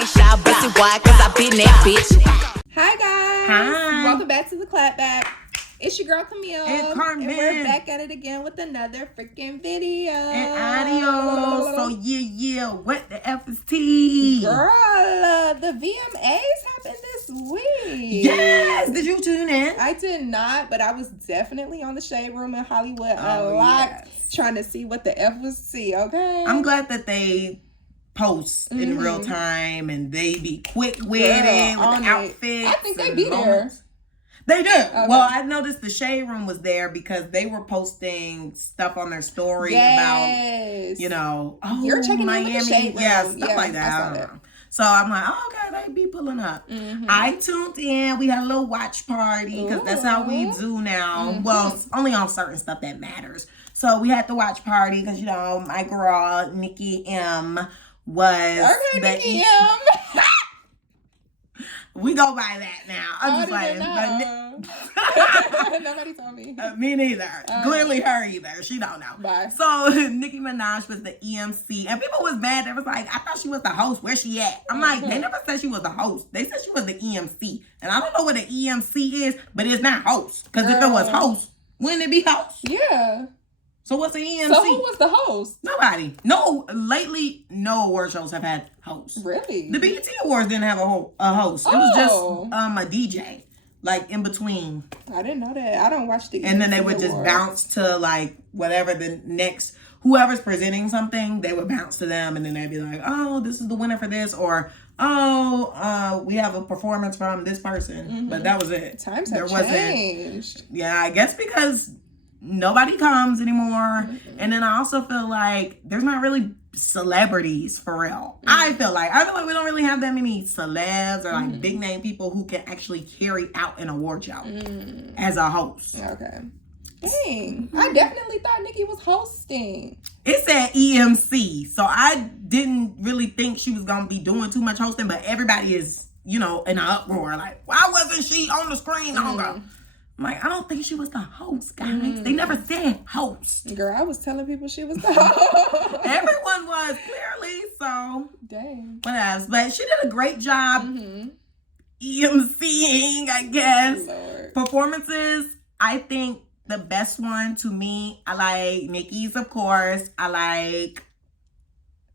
ain't shy, bust it wide, cause I been that bitch. Hi guys. Hi. Welcome back to the Clapback. It's your girl Camille. And Carmen. And we're back at it again with another freaking video. And audio. So yeah. What the F is T? Girl, the VMAs happened this week. Yes. Did you tune in? I did not, but I was definitely on the Shade Room in Hollywood a lot, trying to see what the F was C, okay? I'm glad that they post in real time and they be quick with it, with the outfits. I think they be there. They do. Okay. Well, I noticed the Shade Room was there because they were posting stuff on their story about, you know, you're checking Miami, in with the Shade Room. stuff like that. I don't know. So I'm like, oh, okay, they be pulling up. I tuned in. We had a little watch party because that's how we do now. Well, it's only on certain stuff that matters. So we had the watch party because, you know, my girl, Nikki M, was Nikki M. We go by that now. I'm just like, nobody told me. Me neither. Clearly her either. She don't know. Bye. So Nicki Minaj was the EMC, and people was mad. They was like, I thought she was the host. Where's she at? I'm like, they never said she was the host. They said she was the EMC, and I don't know what an EMC is, but it's not host. Because if it was host, wouldn't it be host? Yeah. So what's an EMC? So who was the host? Nobody. No, lately, no award shows have had hosts. Really? The BET Awards didn't have a host. It was just a DJ, like in between. I didn't know that. I don't watch the And then they would just bounce to like whatever the next, whoever's presenting something, they would bounce to them and then they'd be like, oh, this is the winner for this, or we have a performance from this person. But that was it. Times have changed. Yeah, I guess because nobody comes anymore. And then I also feel like there's not really celebrities for real. I feel like we don't really have that many celebs or like big name people who can actually carry out an award show as a host. Okay. Dang. I definitely thought Nikki was hosting. It said EMC, so I didn't really think she was gonna be doing too much hosting, but everybody is, you know, in an uproar like, why wasn't she on the screen longer? I'm like, I don't think she was the host, guys. They never said host. Girl, I was telling people she was the host. Everyone was, clearly, so. Dang. What else? But she did a great job EMCing, I guess. Lord. Performances, I think the best one to me, I like Nicki's, of course. I like...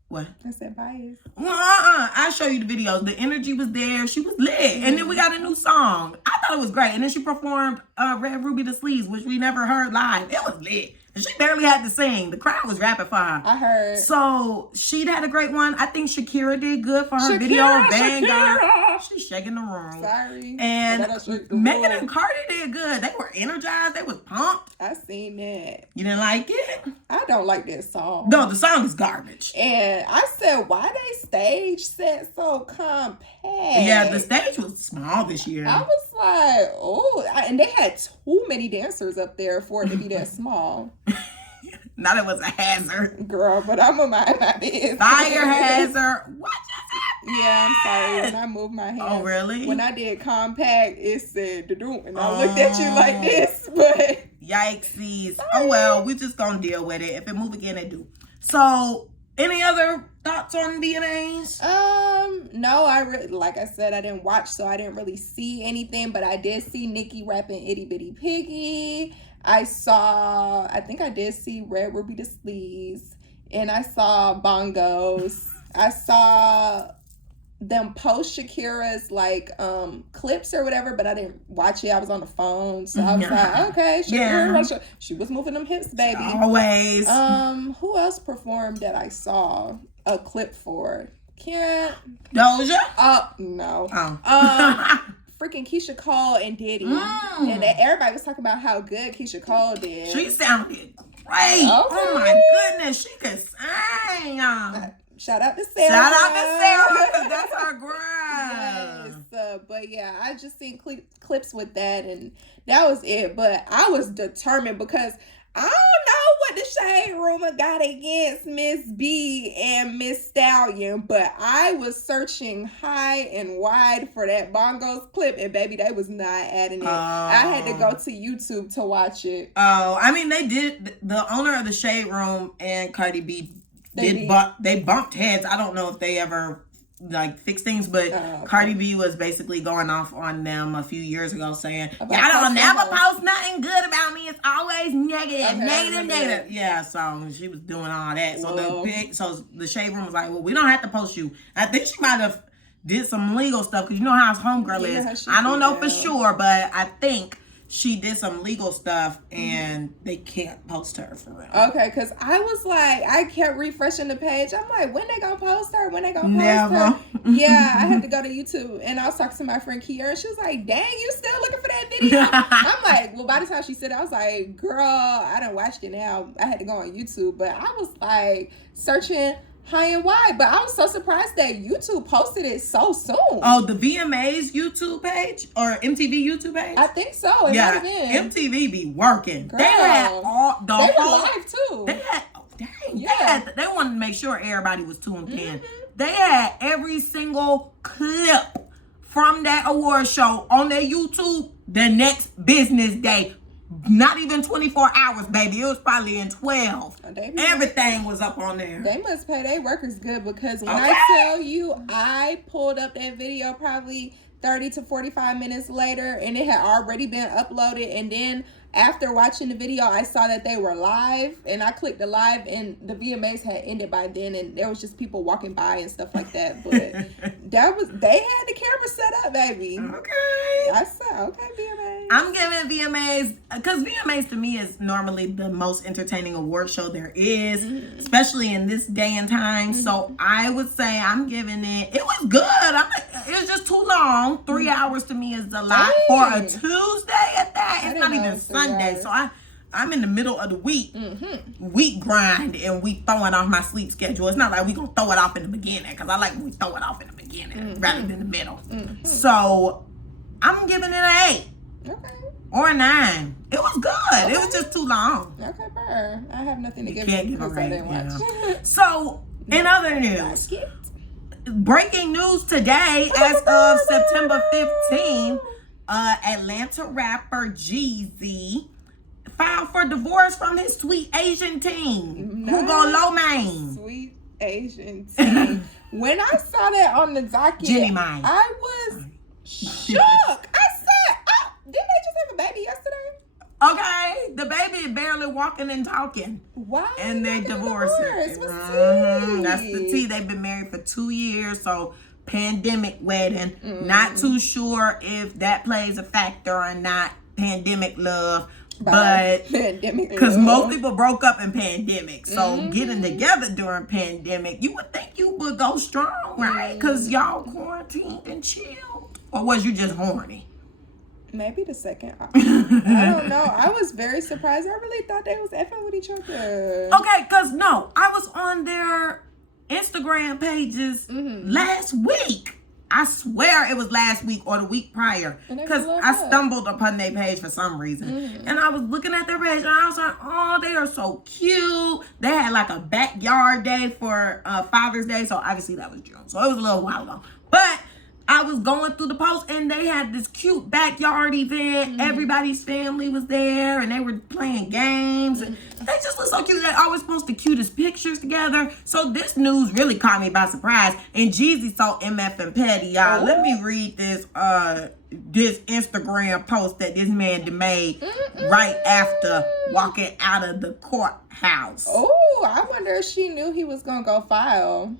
What? I said bias. Well, I'll show you the videos. The energy was there. She was lit. And then we got a new song. I thought it was great. And then she performed Red Ruby the Sleeves, which we never heard live. It was lit. And she barely had to sing. The crowd was rapping for her. I heard. So she had a great one. I think Shakira did good for her video. Vanguard. She's shaking the room. Sorry. And Megan and Cardi did good. They were energized. They was pumped. I seen that. You didn't like it? I don't like that song. No, the song is garbage. And I said, why they stage set so compact? Yeah, the stage was small this year. I was like, oh, and they had too many dancers up there for it to be that small. Now that was a hazard. Girl, but I'm a mind my business. Fire hazard. What just happened? Yeah, I'm sorry. When I moved my hand. Oh, really? When I did compact, it said do, and I looked at you like this, but yikesies. Oh well, we just gonna deal with it. If it move again, it do. So, any other thoughts on VMAs? No, like I said, I didn't watch, so I didn't really see anything, but I did see Nikki rapping Itty Bitty Piggy. I think I did see Red Ruby the Sleeves, and I saw Bongos. I saw them post Shakira's like clips or whatever, but I didn't watch it. I was on the phone, so I was like, okay, Shakira, she was moving them hips, baby. Always. Who else performed that I saw a clip for? Doja? No. Oh. Freaking Keisha Cole and Diddy. And everybody was talking about how good Keisha Cole did. She sounded great. Okay. Oh my goodness, she could sing. Shout out to Sarah. Shout out to Sarah, because that's our girl. Yes, but yeah, I just seen clips with that, and that was it. But I was determined because I don't know what the Shade Rumor got against Miss B and Miss Stallion, but I was searching high and wide for that Bongos clip, and baby, they was not adding it. I had to go to YouTube to watch it. Oh, I mean, they did. The owner of the Shade Room and Cardi B they bumped heads. I don't know if they ever like fix things, but okay. Cardi B was basically going off on them a few years ago saying, About y'all don't never her. post nothing good about me. It's always negative, Okay, negative. Yeah, so she was doing all that. Whoa. So the Shade Room was like, well, we don't have to post you. I think she might have did some legal stuff because you know how his homegirl is. I don't know for sure, but I think she did some legal stuff and they can't post her for real. Okay, because I was like, I kept refreshing the page. I'm like, when they gonna post her? When they gonna post Never. her? Yeah, I had to go to YouTube and I was talking to my friend Kiara and she was like, dang, you still looking for that video? I'm like, well, by the time she said it, I was like, girl, I done watched it now. I had to go on YouTube, but I was like searching high and wide, but I was so surprised that YouTube posted it so soon. Oh, the VMA's YouTube page or MTV YouTube page? I think so. It might have been. MTV be working. Girl, they had all the they whole, were live too. They had dang. Yeah. They wanted to make sure everybody was tuned in. They had every single clip from that award show on their YouTube the next business day. Not even 24 hours, baby. It was probably in 12. Everything was up on there. They must pay their workers good because when Okay. I tell you, I pulled up that video probably 30 to 45 minutes later and it had already been uploaded. And then after watching the video, I saw that they were live and I clicked the live and the VMAs had ended by then and there was just people walking by and stuff like that. But they had the camera set up, baby. Okay. I said, okay, VMAs. I'm giving VMAs, because VMAs to me is normally the most entertaining award show there is, especially in this day and time. So I would say I'm giving it was good. It was just too long. 3 hours to me is a lot for a Tuesday at that. It's not even Sunday. So I'm in the middle of the week grind, and we throwing off my sleep schedule. It's not like we gonna throw it off in the beginning, because I like when we throw it off in the beginning rather than the middle. So I'm giving it an 8. Okay. Or a 9. It was good. Okay. It was just too long. Okay, fair. I have nothing to give you because I didn't watch. So, in other news, breaking news today, as of September 15th, Atlanta rapper Jeezy filed for divorce from his sweet Asian teen, who go low main. Sweet Asian teen. When I saw that on the docket, Jeannie mine. I was shook. I said, oh, didn't they just have a baby yesterday? Okay, the baby barely walking and talking. Why? And they divorced it. That's the tea. They've been married for 2 years, so pandemic wedding. Not too sure if that plays a factor or not. Pandemic love. But because most people broke up in pandemic, so getting together during pandemic, you would think you would go strong, right? Because y'all quarantined and chilled, or was you just horny? Maybe the second. I don't know. I was very surprised. I really thought they was effing with each other. Okay, because no, I was on their Instagram pages last week. I swear it was last week or the week prior, because I stumbled upon their page for some reason. And I was looking at their page and I was like, oh, they are so cute. They had like a backyard day for Father's Day. So obviously that was June. So it was a little while ago. But I was going through the post and they had this cute backyard event. Everybody's family was there and they were playing games. And they just look so cute. They always post the cutest pictures together. So this news really caught me by surprise. And Jeezy so MF and petty, y'all. Let me read this this Instagram post that this man made right after walking out of the courthouse. Oh, I wonder if she knew he was going to go file.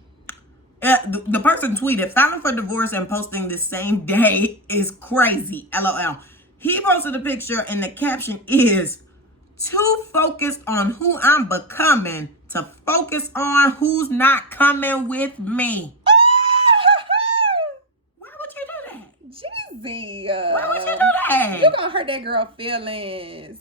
The person tweeted, filing for divorce and posting the same day is crazy. LOL. He posted a picture and the caption is, too focused on who I'm becoming to focus on who's not coming with me. Why would you do that? Jeezy. Why would you do that? You gonna hurt that girl feelings.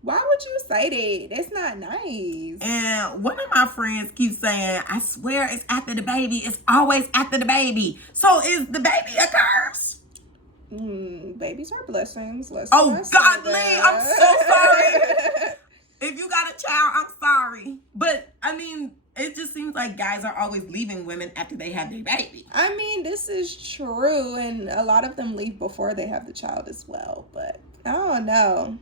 Why would you say that? That's not nice. And one of my friends keeps saying, I swear it's after the baby. It's always after the baby. So is the baby a curse? Babies are blessings. Oh, godly. I'm so sorry. If you got a child, I'm sorry. But, I mean, it just seems like guys are always leaving women after they have their baby. I mean, this is true. And a lot of them leave before they have the child as well. But I don't know.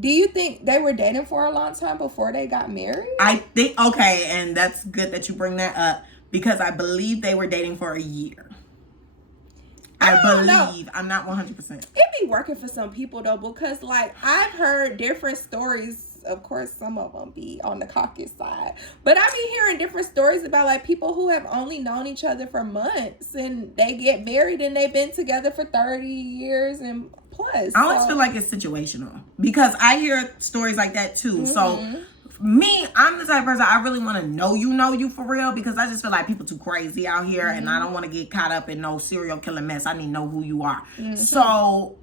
Do you think they were dating for a long time before they got married? I think, okay, and that's good that you bring that up. because I believe they were dating for a year. I believe. I'm not 100%. It be working for some people though, because like I've heard different stories. Of course, some of them be on the caucus side, but I be hearing different stories about like people who have only known each other for months and they get married and they've been together for 30 years and plus. I always feel like it's situational because I hear stories like that too. So me, I'm the type of person, I really want to know you for real, because I just feel like people too crazy out here and I don't want to get caught up in no serial killer mess. I need to know who you are. So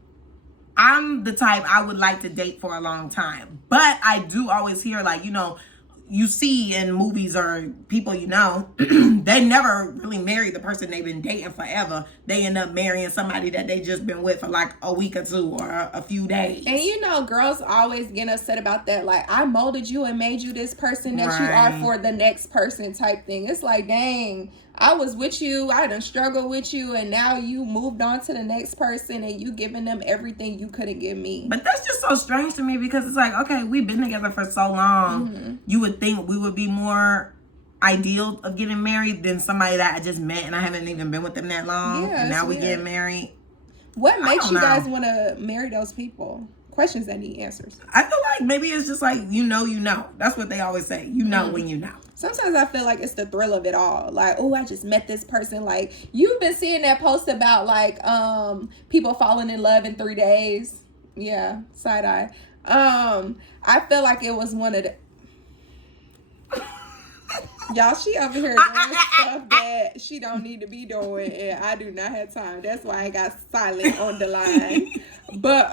I'm the type I would like to date for a long time. But I do always hear like, you know, you see in movies or people, you know, they never really marry the person they've been dating forever. They end up marrying somebody that they just been with for like a week or two or a few days. And you know, girls always get upset about that. Like, I molded you and made you this person that you are for the next person type thing. It's like, dang, I was with you, I done struggled with you, and now you moved on to the next person and you giving them everything you couldn't give me. But that's just so strange to me, because it's like, okay, we've been together for so long. You would think we would be more ideal of getting married than somebody that I just met and I haven't even been with them that long. Yeah, and now we weird. get married. What makes you guys want to marry those people? Questions that need answers. I feel like maybe it's just like, you know. That's what they always say. You know when you know. Sometimes I feel like it's the thrill of it all. Like, oh, I just met this person. Like, you've been seeing that post about like people falling in love in 3 days. Yeah, side eye. I feel like it was one of the y'all, she over here doing stuff that she don't need to be doing, and I do not have time. That's why I got silent on the line. But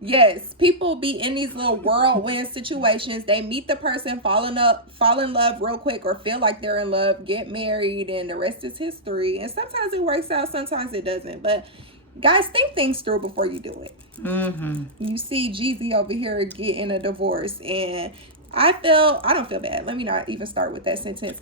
yes, people be in these little whirlwind situations. They meet the person, fall in love real quick, or feel like they're in love, get married, and the rest is history. And sometimes it works out, sometimes it doesn't. But guys, think things through before you do it. You see Jeezy over here getting a divorce, and I don't feel bad. Let me not even start with that sentence.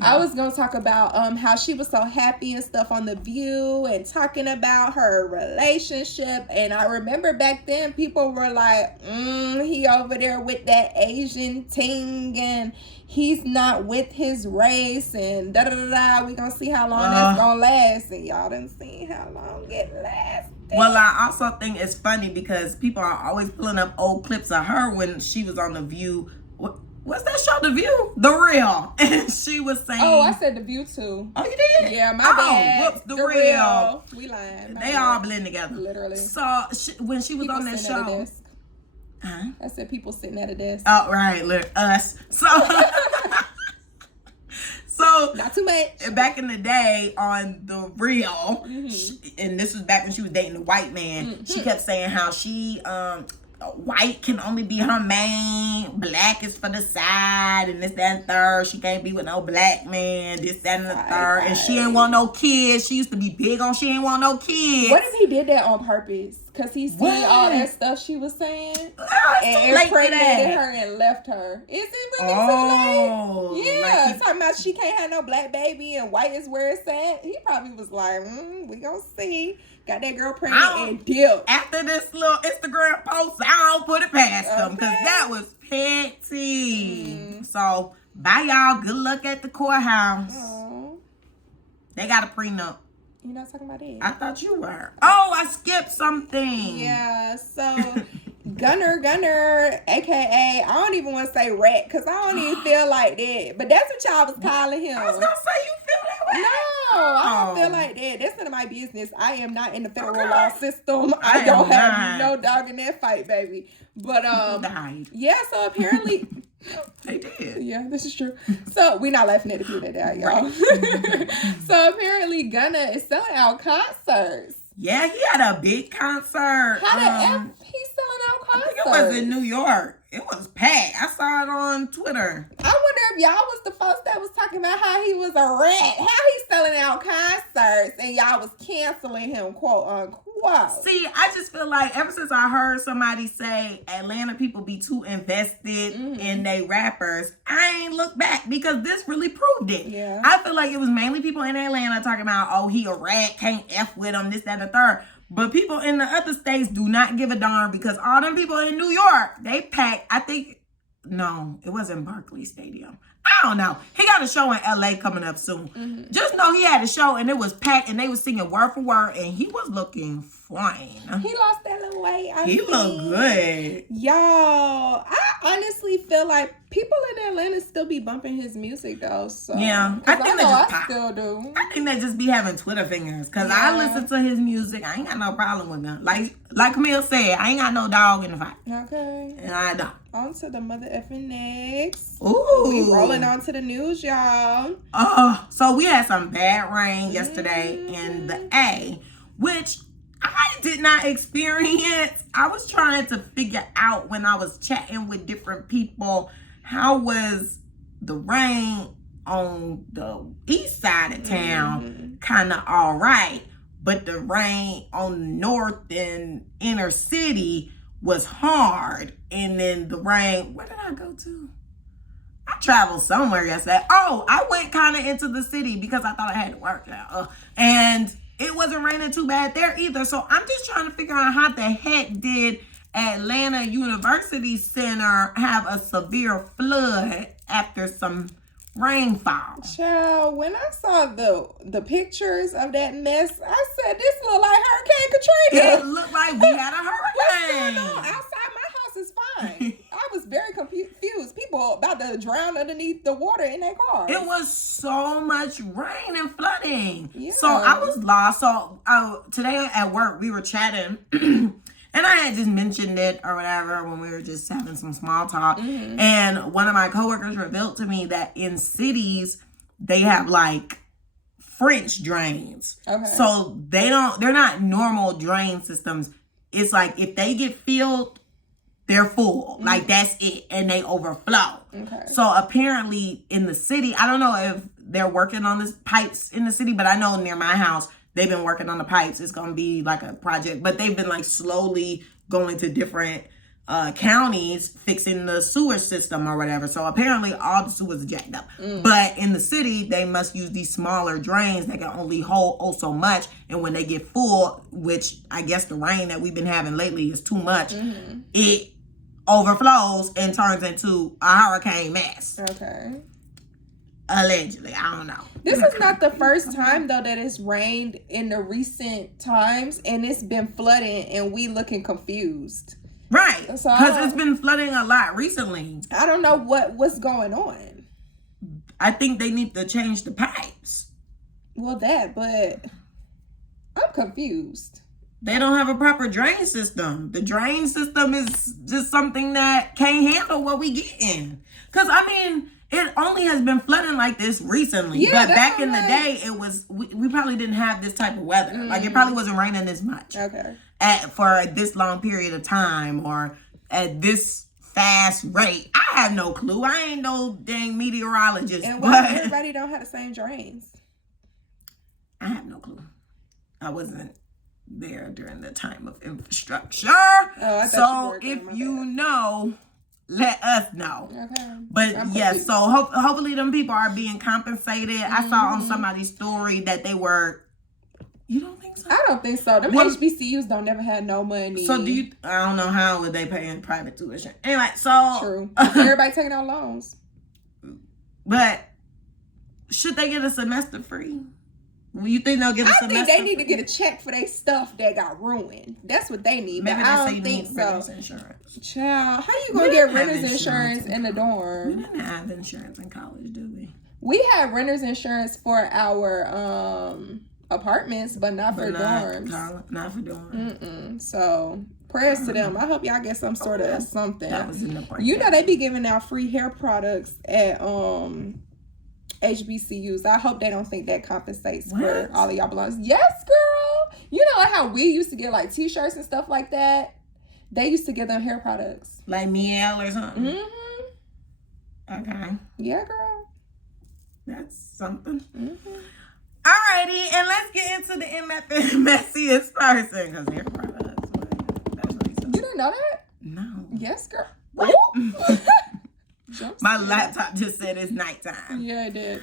I was going to talk about how she was so happy and stuff on The View and talking about her relationship. And I remember back then people were like, he over there with that Asian ting and he's not with his race and da-da-da-da. We're going to see how long that's going to last. And y'all done seen how long it lasted. Well, I also think it's funny because people are always pulling up old clips of her when she was on The View. What's that show, The View? The Real. And she was saying... Oh, I said The View too. Oh, you did? Yeah, my bad. Whoops, The Real. We lying. They all blend together. Literally. So, when she was on that show... I said people sitting at a desk. Oh, right. Us. So, not too much. Back in the day on The Real, and this was back when she was dating a white man, she kept saying how she... white can only be her main, black is for the side, and this, that, and third. She can't be with no black man, this, that, and the third. And she ain't want no kids. She used to be big on she ain't want no kids. What if he did that on purpose? Because he seen all that stuff she was saying and impregnated her and left her. Is it really so late? Yeah, like talking about she can't have no black baby and white is where it's at. He probably was like, we gonna see. Got that girl pregnant and dipped. After this little Instagram post, I don't put it past them because that was petty. So, bye y'all. Good luck at the courthouse. They got a prenup. You're not talking about it. I thought you were. Oh, I skipped something. Yeah, so Gunner, aka, I don't even want to say rat because I don't even feel like that. But that's what y'all was calling him. I was going to say you feel that way. No, I don't feel like that. That's none of my business. I am not in the federal law system. I don't have no dog in that fight, baby. But yeah, so apparently they did. Yeah, this is true. So we're not laughing at the people that died, y'all. So apparently Gunna is selling out concerts. Yeah, he had a big concert. How the F he's selling out concerts? I think it was in New York. It was packed. I saw it on Twitter. I wonder if y'all was the folks that was talking about how he was a rat. How he's selling out concerts and y'all was canceling him, quote unquote. See, I just feel like ever since I heard somebody say Atlanta people be too invested in they rappers, I ain't looked back because this really proved it. Yeah. I feel like it was mainly people in Atlanta talking about, oh, he a rat, can't F with him, this, that, and the third. But people in the other states do not give a darn because all them people in New York, they packed, I think, no, it wasn't Barclays Stadium. I don't know. He got a show in LA coming up soon. Just know he had a show and it was packed and they was singing word for word and he was looking fine. He lost that little weight. He looked good. Y'all, I honestly feel like people in Atlanta still be bumping his music though. So yeah, I think they just pop. Still do. I think they just be having Twitter fingers because I listen to his music. I ain't got no problem with them. Like Camille said, I ain't got no dog in the fight. Okay. And I don't. On to the mother effing next. Ooh. We rolling on to the news, y'all. So we had some bad rain yesterday in the A, which I did not experience. I was trying to figure out when I was chatting with different people, how was the rain on the east side of town kind of all right, but the rain on the north and inner city was hard. And then the rain, where did I go to? I traveled somewhere yesterday. Oh, I went kind of into the city because I thought I had to work now. And it wasn't raining too bad there either. So I'm just trying to figure out how the heck did Atlanta University Center have a severe flood after some rainfall. Child, when I saw the pictures of that mess, I said, this look like Hurricane Katrina. It looked like we had a hurricane. What's going on? Outside my house is fine. I was very confused. People about to drown underneath the water in their cars. It was so much rain and flooding. Yeah. So I was lost. So today at work, we were chatting. And I had just mentioned it or whatever when we were just having some small talk. And one of my coworkers revealed to me that in cities, they have like French drains. Okay. So they're not normal drain systems. It's like if they get filled, they're full. Like that's it. And they overflow. Okay. So apparently in the city, I don't know if they're working on this pipes in the city, but I know near my house, they've been working on the pipes. It's going to be like a project, but they've been like slowly going to different counties fixing the sewer system or whatever. So apparently all the sewers are jacked up. But in the city, they must use these smaller drains that can only hold so much. And when they get full, which I guess the rain that we've been having lately is too much, it overflows and turns into a hurricane mess. Okay. Allegedly, I don't know. This is not the first time though that it's rained in the recent times and it's been flooding and we looking confused. Right. Because it's been flooding a lot recently. I don't know what's going on. I think they need to change the pipes. Well, but I'm confused. They don't have a proper drain system. The drain system is just something that can't handle what we get in. Because, I mean, it only has been flooding like this recently. Yeah, but back in the day, it was we probably didn't have this type of weather. Like, it probably wasn't raining this much. Okay. For this long period of time or at this fast rate. I have no clue. I ain't no dang meteorologist. And why everybody don't have the same drains? I have no clue. I wasn't there during the time of infrastructure. Oh, so if you know, let us know. Okay. But yes, so hopefully them people are being compensated. I saw on somebody's story that they were. You don't think so? I don't think so. Them HBCUs don't never have no money. So I don't know how would they pay in private tuition. Anyway, so true. Everybody taking out loans. But should they get a semester free? You think they'll get a semester? I think they need to get a check for their stuff that got ruined. That's what they need. Maybe but I don't think so. Renters insurance. Child, how you gonna get renters insurance in the dorm? We didn't have insurance in college, do we? We had renters insurance for our apartments, but not for dorms. Not for dorms. So prayers to them. I hope y'all get some sort of something. That was in the break. You know they be giving out free hair products at HBCUs. I hope they don't think that compensates for all of y'all belongings. Yes, girl. You know how we used to get like t-shirts and stuff like that? They used to give them hair products. Like Miel or something? Mm-hmm. Okay. Yeah, girl. That's something. Mm-hmm. Alrighty, and let's get into the messiest person. Because hair products, that's racist. You didn't know that? No. Yes, girl. What? My laptop just said it's nighttime. Yeah, it did.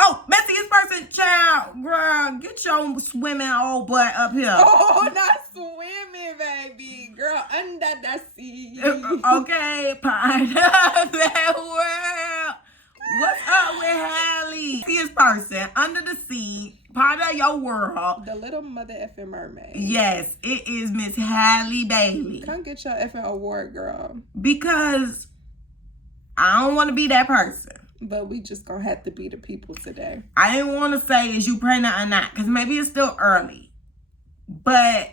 Oh, messiest person, child, girl, get your swimming old butt up here. Oh, not swimming, baby. Girl, under the sea. Okay, part of that world. What's up with Halle? Messiest Person, Under the Sea, part of your world. The little mother effing mermaid. Yes, it is Miss Halle Bailey. Come get your effing award, girl. Because I don't want to be that person. But we just gonna have to be the people today. I didn't want to say is you pregnant or not, because maybe it's still early. But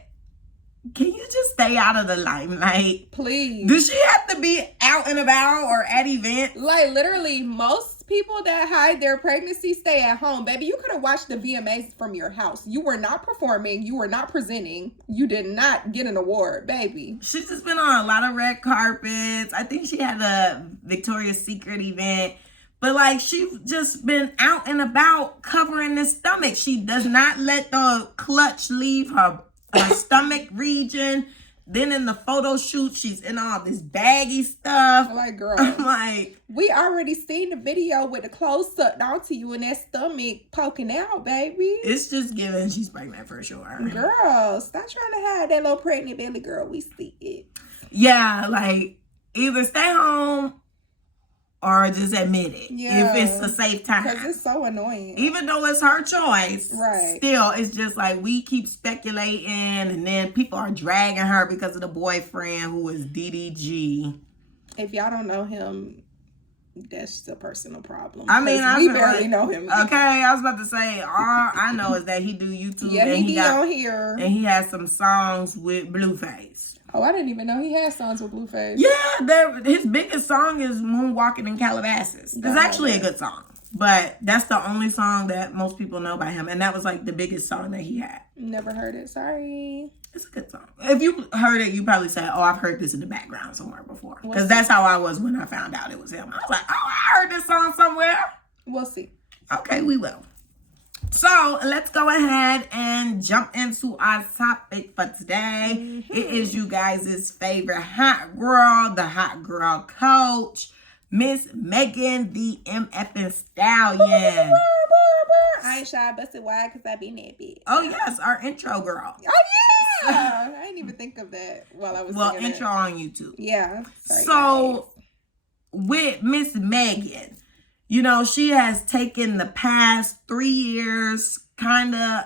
can you just stay out of the limelight? Please. Does she have to be out and about or at events? Like, literally, most people that hide their pregnancy stay at home. Baby, you could have watched the VMAs from your house. You were not performing. You were not presenting. You did not get an award, baby. She's just been on a lot of red carpets. I think she had a Victoria's Secret event. But, like, she's just been out and about covering the stomach. She does not let the clutch leave her stomach region. Then in the photo shoot, she's in all this baggy stuff. Like, girl. I'm like, we already seen the video with the clothes sucked onto you and that stomach poking out, baby. It's just giving she's pregnant for sure. Girl, stop trying to hide that little pregnant belly, girl. We see it. Yeah, like, either stay home or just admit it. Yeah. If it's a safe time. Because it's so annoying. Even though it's her choice. Right. Still, it's just like we keep speculating and then people are dragging her because of the boyfriend who is DDG. If y'all don't know him, that's just a personal problem. I mean, we barely know him. Okay, I was about to say, all I know is that he do YouTube. Yeah, and he be on here. And he has some songs with Blueface. Oh, I didn't even know he had songs with Blueface. Yeah, his biggest song is Moonwalking in Calabasas. It's actually a good song. But that's the only song that most people know by him. And that was like the biggest song that he had. Never heard it. Sorry. It's a good song. If you heard it, you probably say, oh, I've heard this in the background somewhere before. Because that's how I was when I found out it was him. I was like, oh, I heard this song somewhere. We'll see. Okay, we will. So let's go ahead and jump into our topic for today. Mm-hmm. It is you guys' favorite hot girl, the hot girl coach, Miss Megan the MFing Stallion. I ain't shy, busted wide because I be that bitch. Oh, yes, our intro girl. Oh, yeah. I didn't even think of that while I was intro on YouTube. Yeah. Sorry, so, with Miss Megan, you know, she has taken the past 3 years kind of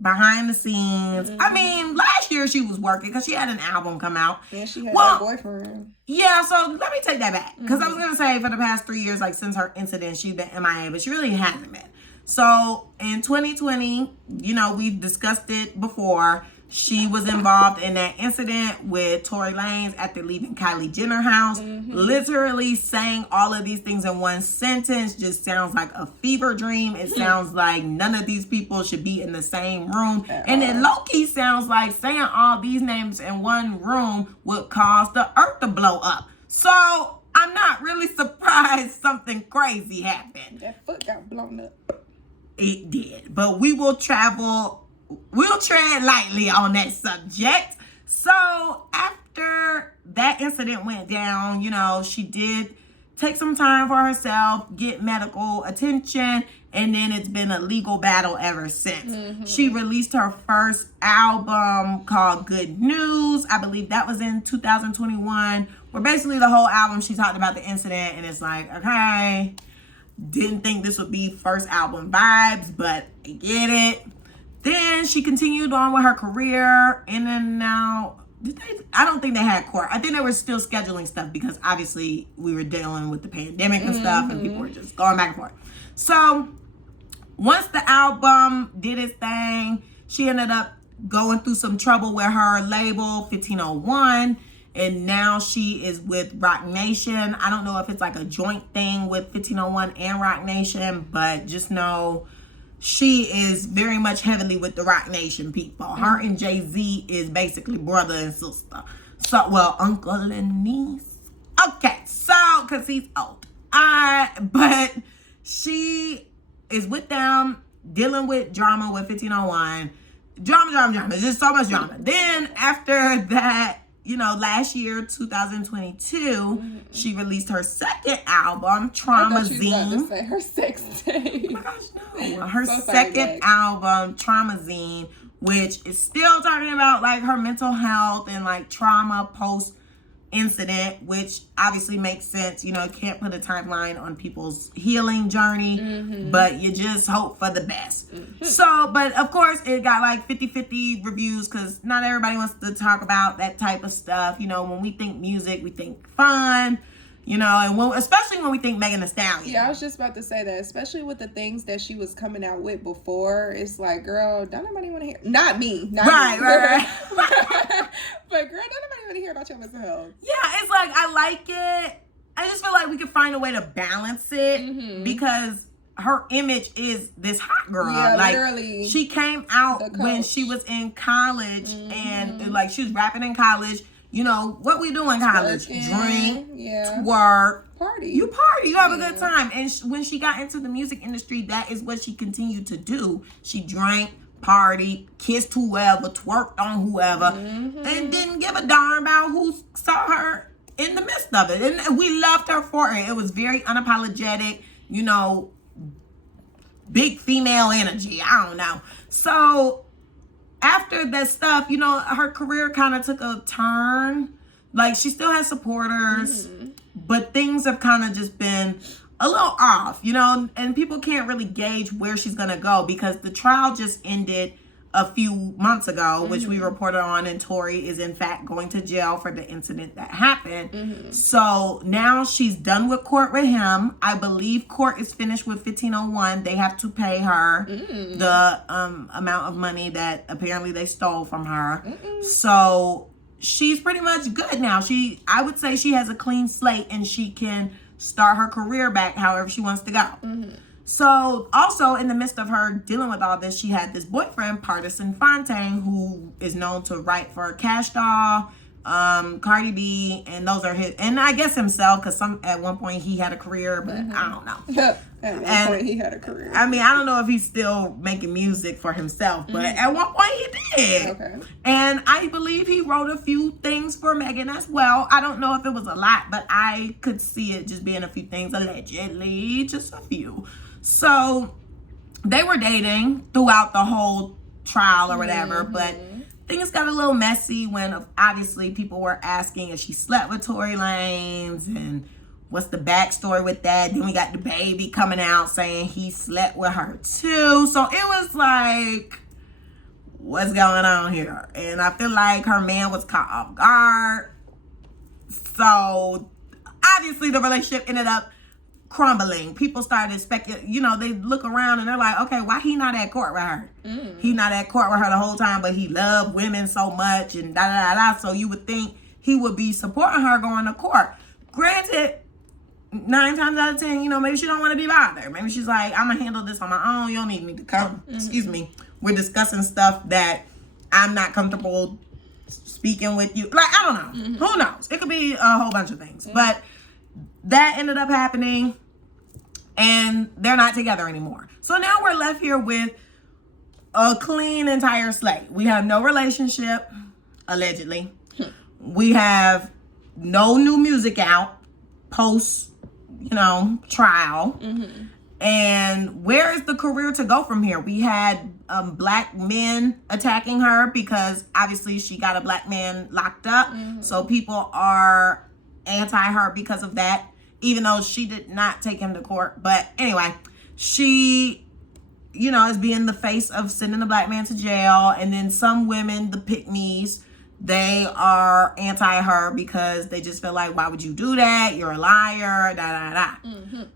behind the scenes. Mm-hmm. I mean, last year she was working because she had an album come out. Yeah, she had a boyfriend. Yeah, so let me take that back. Because I was going to say for the past 3 years, like since her incident, she's been MIA, but she really hasn't been. So in 2020, you know, we've discussed it before. She was involved in that incident with Tory Lanez after leaving Kylie Jenner's house. Mm-hmm. Literally saying all of these things in one sentence just sounds like a fever dream. It sounds like none of these people should be in the same room. And it low-key sounds like saying all these names in one room would cause the earth to blow up. So I'm not really surprised something crazy happened. That foot got blown up. It did. But we'll tread lightly on that subject. So after that incident went down, you know, she did take some time for herself, get medical attention, and then it's been a legal battle ever since. Mm-hmm. She released her first album called Good News. I believe that was in 2021, where basically the whole album she talked about the incident, and it's like, okay, didn't think this would be first album vibes, but I get it. Then she continued on with her career, and then now, I don't think they had court. I think they were still scheduling stuff because obviously we were dealing with the pandemic and stuff, and people were just going back and forth. So once the album did its thing, she ended up going through some trouble with her label, 1501, and now she is with Roc Nation. I don't know if it's like a joint thing with 1501 and Roc Nation, but just know she is very much heavily with the Roc Nation people. Her and Jay-Z is basically brother and sister. So, well, uncle and niece. Okay, so, because he's old. But she is with them, dealing with drama with 1501. Drama. There's just so much drama. Then, after that, you know, last year, 2022, she released her second album, Traumazine. I thought you were about to say her sex tape. Oh my gosh, no. Her second album, Traumazine, which is still talking about like her mental health and like trauma post incident, which obviously makes sense. You know, you can't put a timeline on people's healing journey, but you just hope for the best. So, but of course it got like 50-50 reviews because not everybody wants to talk about that type of stuff. You know, when we think music, we think fun, you know, and especially when we think Megan Thee Stallion. Yeah, I was just about to say that, especially with the things that she was coming out with before. It's like, girl, don't nobody want to hear. Not me. Right. But girl, don't nobody want to hear about your mental health. Yeah, it's like, I like it. I just feel like we could find a way to balance it because her image is this hot girl. Yeah, like, literally. She came out when she was in college and like she was rapping in college. You know, what we do in college? Drink, twerk, party. You party, you have a good time. And when she got into the music industry, that is what she continued to do. She drank, party, kissed whoever, twerked on whoever, and didn't give a darn about who saw her in the midst of it. And we loved her for it. It was very unapologetic, you know, big female energy. I don't know. So after that stuff, you know, her career kind of took a turn. Like, she still has supporters, but things have kind of just been a little off, you know, and people can't really gauge where she's going to go because the trial just ended a few months ago, which we reported on, and Tory is in fact going to jail for the incident that happened. So now she's done with court with him. I believe court is finished with 1501. They have to pay her the amount of money that apparently they stole from her. So she's pretty much good now. I would say she has a clean slate and she can start her career back however she wants to go. So also in the midst of her dealing with all this, she had this boyfriend, Partisan Fontaine, who is known to write for Cash Doll, Cardi B, and those are his, and I guess himself, because at one point he had a career, but I don't know. At one point he had a career. I mean, I don't know if he's still making music for himself, but at one point he did. Okay. And I believe he wrote a few things for Megan as well. I don't know if it was a lot, but I could see it just being a few things, allegedly, just a few. So they were dating throughout the whole trial or whatever, but things got a little messy when obviously people were asking if she slept with Tory Lanez and what's the backstory with that. Then we got the baby coming out saying he slept with her too. So it was like, what's going on here? And I feel like her man was caught off guard. So obviously the relationship ended up crumbling. People started speculating, you know, they look around and they're like, okay, why he not at court with her? He not at court with her the whole time, but he loved women so much and da da da da. So you would think he would be supporting her going to court. Granted, 9 times out of 10, you know, maybe she don't want to be bothered. Maybe she's like, I'm gonna handle this on my own. You don't need me to come. Excuse me. We're discussing stuff that I'm not comfortable speaking with you. Like, I don't know. Who knows? It could be a whole bunch of things. But that ended up happening and they're not together anymore. So now we're left here with a clean entire slate. We have no relationship, allegedly. We have no new music out post, you know, trial. And where is the career to go from here? We had black men attacking her because obviously she got a black man locked up. So people are anti her because of that, even though she did not take him to court. But anyway, she, you know, is being the face of sending a black man to jail. And then some women, the pick-me's, they are anti her because they just feel like, why would you do that? You're a liar, da da da.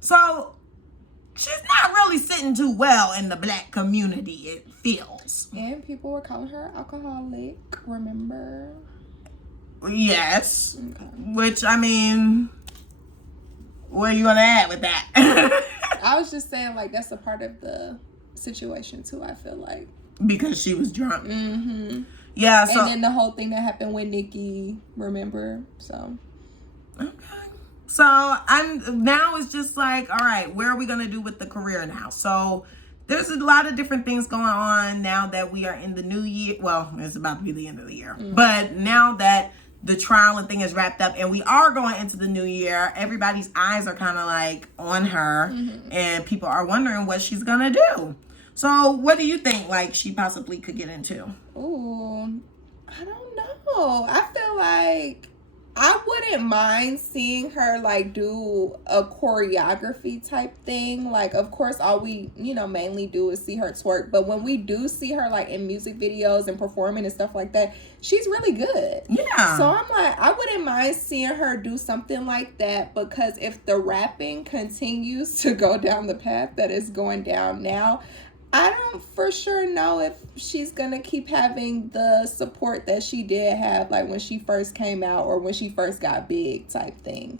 So she's not really sitting too well in the black community, it feels. And people were calling her alcoholic, remember? Yes. Okay. Which, I mean, where you gonna at with that? I was just saying, like, that's a part of the situation too, I feel like. Because she was drunk. Yeah, so. And then the whole thing that happened with Nikki, remember? So. Okay. So now it's just like, all right, where are we gonna do with the career now? So there's a lot of different things going on now that we are in the new year. Well, it's about to be the end of the year. But now that the trial and thing is wrapped up and we are going into the new year, everybody's eyes are kind of like on her and people are wondering what she's gonna do. So what do you think, like, she possibly could get into? Ooh, I don't know. I feel like I wouldn't mind seeing her like do a choreography type thing. Like, of course, all we, mainly do is see her twerk. But when we do see her like in music videos and performing and stuff like that, she's really good. Yeah. So I'm like, I wouldn't mind seeing her do something like that, because if the rapping continues to go down the path that it's going down now, I don't for sure know if she's gonna keep having the support that she did have, like when she first came out or when she first got big type thing.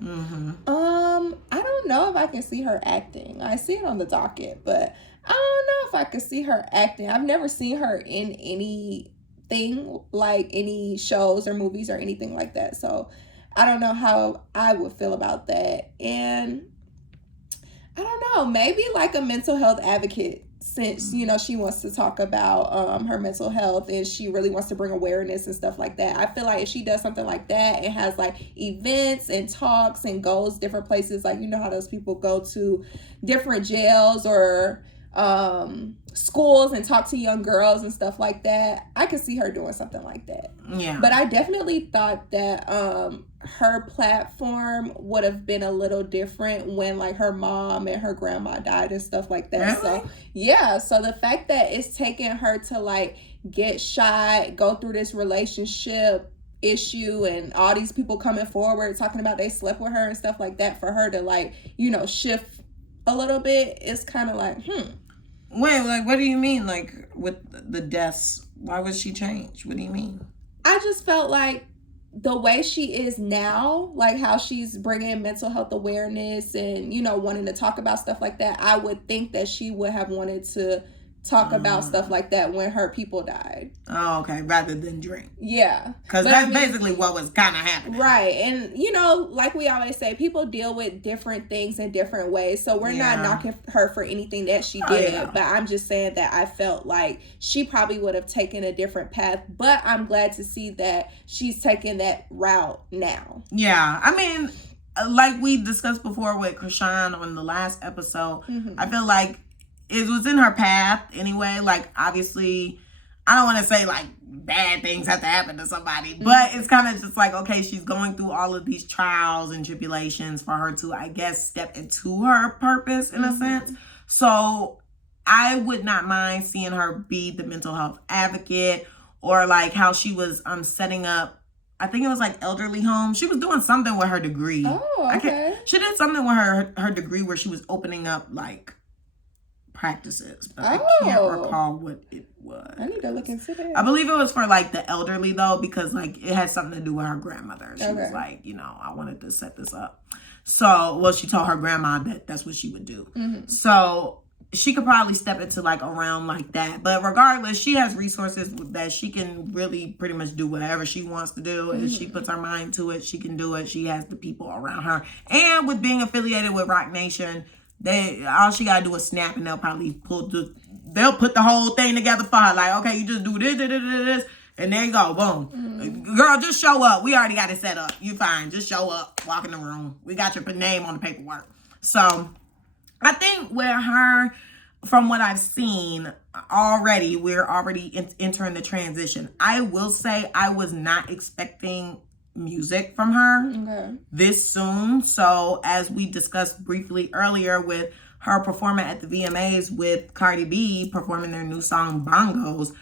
I don't know if I can see her acting. I see it on the docket, but I don't know if I could see her acting. I've never seen her in anything, like any shows or movies or anything like that. So I don't know how I would feel about that. And I don't know, maybe like a mental health advocate, since she wants to talk about her mental health and she really wants to bring awareness and stuff like that. I feel like if she does something like that and has like events and talks and goes different places, like how those people go to different jails or schools and talk to young girls and stuff like that, I could see her doing something like that. Yeah. But I definitely thought that her platform would have been a little different when like her mom and her grandma died and stuff like that. Really? So yeah, so the fact that it's taking her to like get shot, go through this relationship issue and all these people coming forward talking about they slept with her and stuff like that, for her to like shift a little bit, it's kind of like Wait, like, what do you mean? Like, with the deaths, why would she change? What do you mean? I just felt like the way she is now, like how she's bringing mental health awareness and, wanting to talk about stuff like that, I would think that she would have wanted to talk about stuff like that when her people died. Oh, okay. Rather than drink. Yeah. Because that's basically what was kind of happening. Right. And, like we always say, people deal with different things in different ways. So we're not knocking her for anything that she did. Yeah. But I'm just saying that I felt like she probably would have taken a different path. But I'm glad to see that she's taking that route now. Yeah. I mean, like we discussed before with Krishan on the last episode, I feel like it was in her path anyway. Like, obviously, I don't want to say like bad things have to happen to somebody, but it's kind of just like, okay, she's going through all of these trials and tribulations for her to, I guess, step into her purpose in a sense. So I would not mind seeing her be the mental health advocate, or like how she was setting up, I think it was like elderly homes. She was doing something with her degree. Oh, okay. She did something with her degree where she was opening up like practices, but I can't recall what it was. I need to look into that. I believe it was for like the elderly though, because like it had something to do with her grandmother. She was like, I wanted to set this up. So, well, she told her grandma that that's what she would do. So she could probably step into like a realm like that. But regardless, she has resources that she can really pretty much do whatever she wants to do. If she puts her mind to it, she can do it. She has the people around her. And with being affiliated with Roc Nation, all she gotta do is snap, and they'll probably put the whole thing together for her. Like, okay, you just do this, and there you go, boom. Girl, just show up. We already got it set up. You fine. Just show up. Walk in the room. We got your name on the paperwork. So, I think with her, from what I've seen already, we're already entering the transition. I will say I was not expecting music from her this soon. So as we discussed briefly earlier with her performing at the VMAs with Cardi B performing their new song Bongos,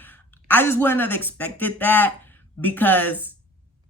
I just wouldn't have expected that, because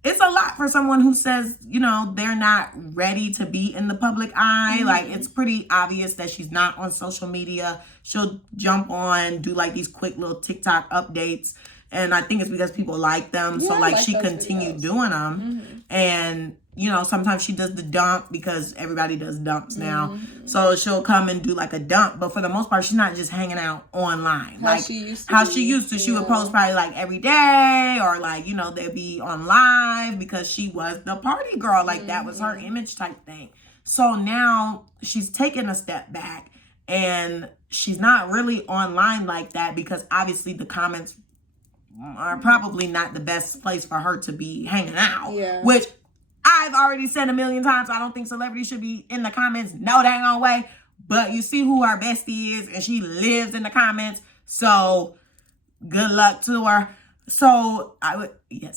it's a lot for someone who says, they're not ready to be in the public eye. Like, it's pretty obvious that she's not on social media. She'll jump on, do like these quick little TikTok updates. And I think it's because people like them. Yeah, so like she continued doing them. And, sometimes she does the dump, because everybody does dumps now. So she'll come and do like a dump. But for the most part, she's not just hanging out online. How she used to. She would post probably like every day, or like, they'd be on live, because she was the party girl. Like that was her image type thing. So now she's taking a step back, and she's not really online like that, because obviously the comments are probably not the best place for her to be hanging out. Yeah. Which I've already said a million times. I don't think celebrities should be in the comments. No dang on way. But you see who our bestie is, and she lives in the comments. So good luck to her. So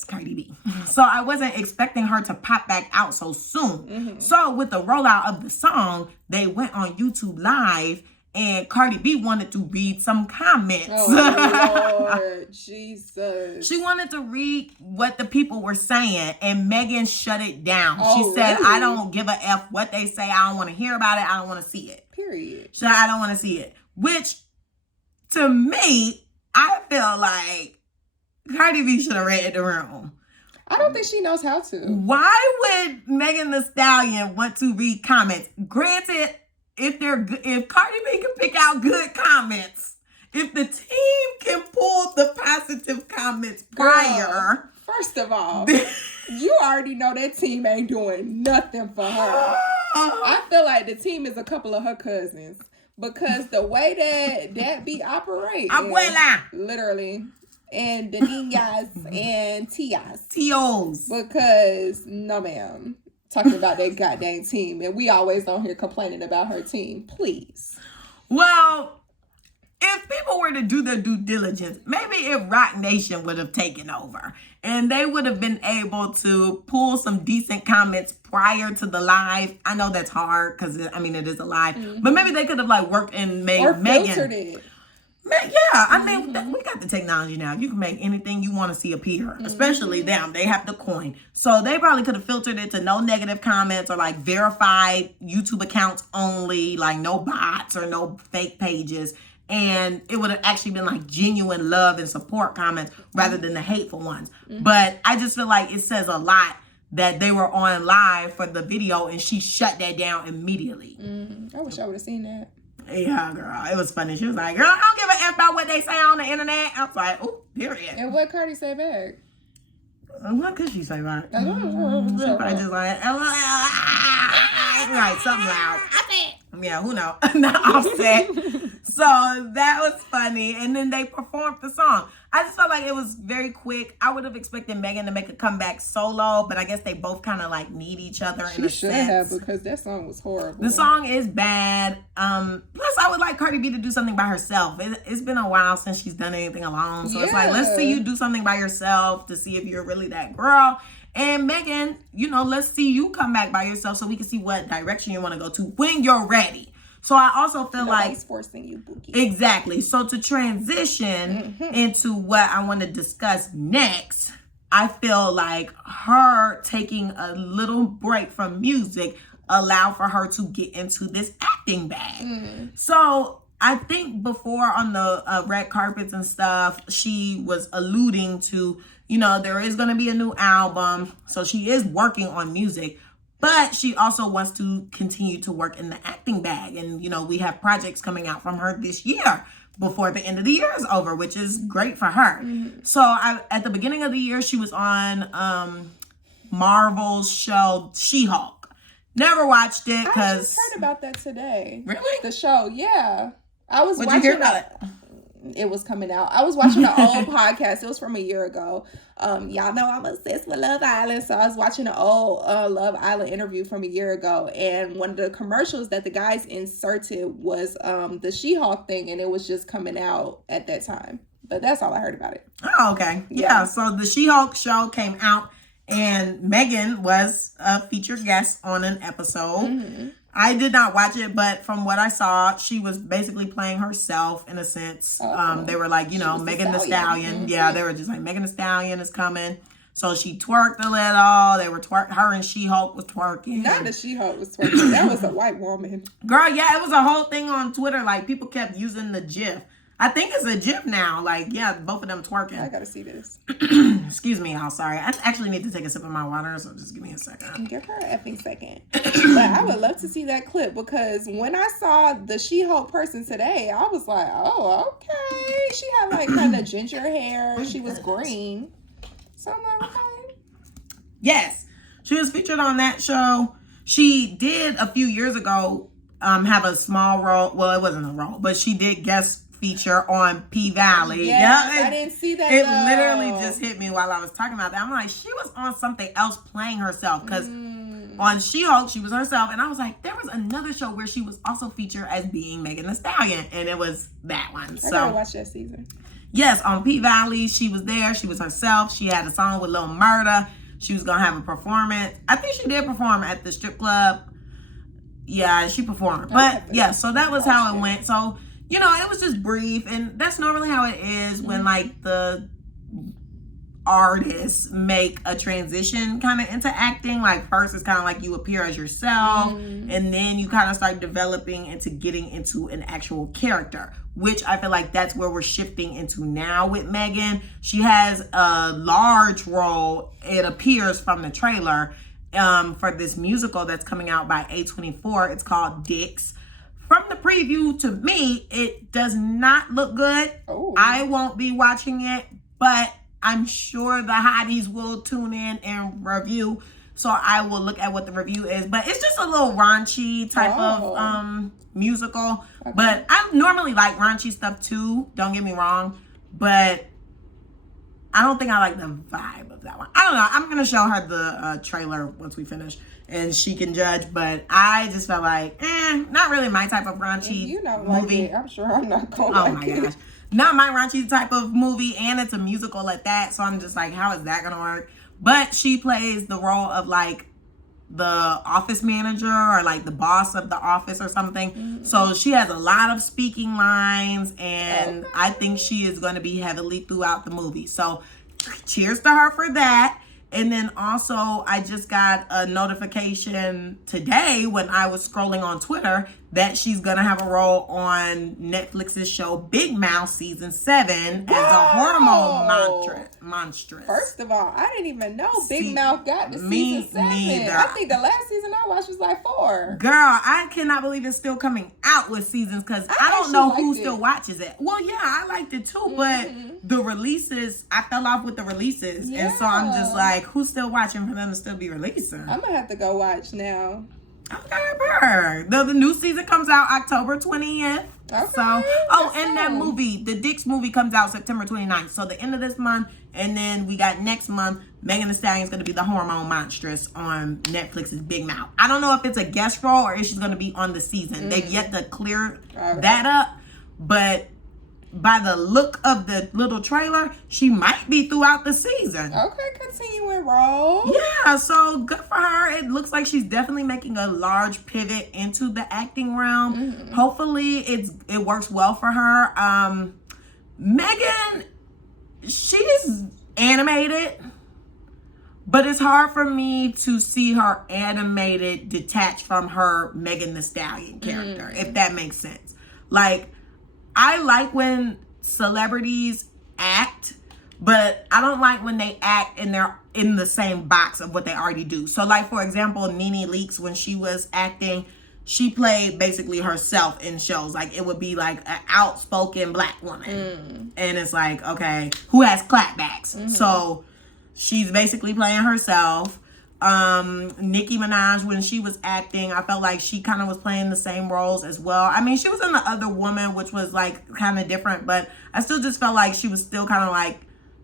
Cardi B. So I wasn't expecting her to pop back out so soon. So with the rollout of the song, they went on YouTube Live and Cardi B wanted to read some comments. Oh, Lord Jesus. She wanted to read what the people were saying, and Megan shut it down. Oh, she said, really? I don't give a F what they say. I don't want to hear about it. I don't want to see it. Period. So I don't want to see it. Which, to me, I feel like Cardi B should have read the room. I don't think she knows how to. Why would Megan Thee Stallion want to read comments? Granted, if Cardi B can pick out good comments, if the team can pull the positive comments prior. Girl, first of all, you already know that team ain't doing nothing for her. I feel like the team is a couple of her cousins. Because the way that be operating. Abuela. Literally. And the niñas and tias. Tios. Because, no ma'am. Talking about that goddamn team. And we always on here complaining about her team. Please. Well, if people were to do their due diligence, maybe if Rock Nation would have taken over and they would have been able to pull some decent comments prior to the live. I know that's hard because, it is a live. But maybe they could have worked and made Megan. Filtered it. Yeah, I mean, we got the technology now. You can make anything you want to see appear, especially them. They have the coin. So they probably could have filtered it to no negative comments or verified YouTube accounts only, no bots or no fake pages. And it would have actually been genuine love and support comments rather than the hateful ones. But I just feel like it says a lot that they were on live for the video and she shut that down immediately. I wish I would have seen that. Yeah, girl. It was funny. She was like, girl, I don't give a F about what they say on the internet. I was like, oh, period. And what Cardi say back? What could she say back? She probably just like, right, something loud. Yeah, who knows? Not Offset. So that was funny. And then they performed the song. I just felt like it was very quick. I would have expected Megan to make a comeback solo, but I guess they both kind of need each other in a sense. She should have, because that song was horrible. The song is bad. Plus, I would like Cardi B to do something by herself. It's been a while since she's done anything alone. So it's let's see you do something by yourself to see if you're really that girl. And Megan, let's see you come back by yourself so we can see what direction you want to go to when you're ready. So I also feel Nobody's forcing you, Bookie. Exactly. So to transition into what I want to discuss next, I feel like her taking a little break from music allowed for her to get into this acting bag. So I think before on the red carpets and stuff, she was alluding to, there is going to be a new album. So she is working on music. But she also wants to continue to work in the acting bag. And, we have projects coming out from her this year before the end of the year is over, which is great for her. So at the beginning of the year, she was on Marvel's show She-Hulk. Never watched it because... I just heard about that today. Really? The show, yeah. I was What'd watching you hear about it? It was coming out. I was watching an old podcast. It was from a year ago. Y'all know I'm obsessed with Love Island. So I was watching an old Love Island interview from a year ago. And one of the commercials that the guys inserted was the She-Hulk thing. And it was just coming out at that time. But that's all I heard about it. Oh, okay. Yeah. So the She-Hulk show came out. And Megan was a featured guest on an episode. I did not watch it, but from what I saw, she was basically playing herself in a sense. They were like, Megan Thee Stallion. Yeah, they were just like, Megan Thee Stallion is coming. So she twerked a little. They were her and She-Hulk was twerking. Not the She-Hulk was twerking. That was a white woman. Girl, yeah, it was a whole thing on Twitter. People kept using the GIF. I think it's a GIF now. Both of them twerking. I gotta see this. Excuse me, y'all. Sorry. I actually need to take a sip of my water, so just give me a second. Give her an effing second. But I would love to see that clip because when I saw the She-Hulk person today, I was like, oh, okay. She had kind of ginger hair. She was green. So I'm like, okay. Yes. She was featured on that show. She did a few years ago have a small role. Well, it wasn't a role, but she did guest feature on P-Valley. Yes, I didn't see that. It literally just hit me while I was talking about that. I'm like, she was on something else playing herself because on She-Hulk, she was herself. And I was like, there was another show where she was also featured as being Megan Thee Stallion. And it was that one. I gotta watch that season. yes, on P-Valley, she was there. She was herself. She had a song with Lil Murda. She was going to have a performance. I think she did perform at the strip club. Yeah, she performed. But yeah, so that was how it went. So, you know, it was just brief. And that's normally how it is when like the artists make a transition kind of into acting. Like first it's kind of like you appear as yourself, and then you kind of start developing into getting into an actual character, which I feel like that's where we're shifting into now with Megan. She has a large role, it appears from the trailer, for this musical that's coming out by A24. It's called Dicks. From the preview, to me, it does not look good. I won't be watching it, but I'm sure the hotties will tune in and review. So I will look at what the review is. But it's just a little raunchy type of musical. But I normally like raunchy stuff too. Don't get me wrong. But I don't think I like the vibe of that one. I don't know. I'm going to show her the trailer once we finish. And she can judge. But I just felt like, not really my type of raunchy you don't movie. Like it, I'm sure I'm not going to like it. Oh my gosh. Not my raunchy type of movie, and it's a musical at that. So I'm just like, how is that gonna work? But she plays the role of like the office manager or like the boss of the office or something. So she has a lot of speaking lines, and I think she is going to be heavily throughout the movie. So cheers to her for that. And then also, I just got a notification today when I was scrolling on Twitter that she's going to have a role on Netflix's show Big Mouth Season 7 as a hormone monstrous. First of all, I didn't even know Big Mouth got to Season 7. Neither. I think the last season I watched was like 4. Girl, I cannot believe it's still coming out with seasons because I don't know who still watches it. Well, yeah, I liked it too, but the releases, I fell off with the releases. Yeah. And so I'm just like, who's still watching for them to still be releasing? I'm going to have to go watch now. Okay, bird. The new season comes out October 20th. Okay, so, and that movie, the Dicks movie, comes out September 29th. So the end of this month, and then we got next month, Megan Thee Stallion is going to be the hormone monstrous on Netflix's Big Mouth. I don't know if it's a guest role or if she's going to be on the season. They've yet to clear that up, but by the look of the little trailer, she might be throughout the season. Okay, continuing role. Yeah, so good for her. It looks like she's definitely making a large pivot into the acting realm. Hopefully it works well for her. Megan, she's animated, but it's hard for me to see her animated detached from her Megan Thee Stallion character, if that makes sense. Like, I like when celebrities act, but I don't like when they act and they're in the same box of what they already do. So like, for example, Nene Leakes, when she was acting, she played basically herself in shows. Like it would be like an outspoken black woman. And it's like, okay, who has clapbacks? So she's basically playing herself. Nicki Minaj, when she was acting, I felt like she kind of was playing the same roles as well. I mean, she was in The Other Woman, which was like kind of different, but I still just felt like she was still kind of like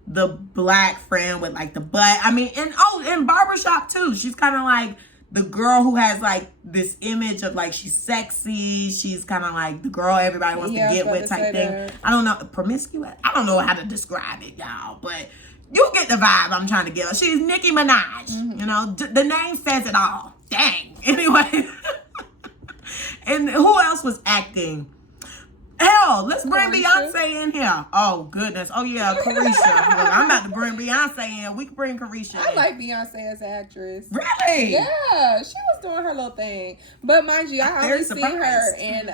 the black friend with like the butt. I mean, and Barbershop too. She's kind of like the girl who has like this image of like she's sexy. She's kind of like the girl everybody wants to get with type thing. That. I don't know, promiscuous. I don't know how to describe it, y'all, but you get the vibe I'm trying to give her. She's Nicki Minaj. You know, the name says it all. Dang. Anyway. And who else was acting? Hell, let's bring Beyonce in here. Oh, goodness. Oh, yeah, Carisha. Look, I'm about to bring Beyonce in. We can bring Carisha in. I like Beyonce as an actress. Really? Yeah, she was doing her little thing. But mind you, I only seen her in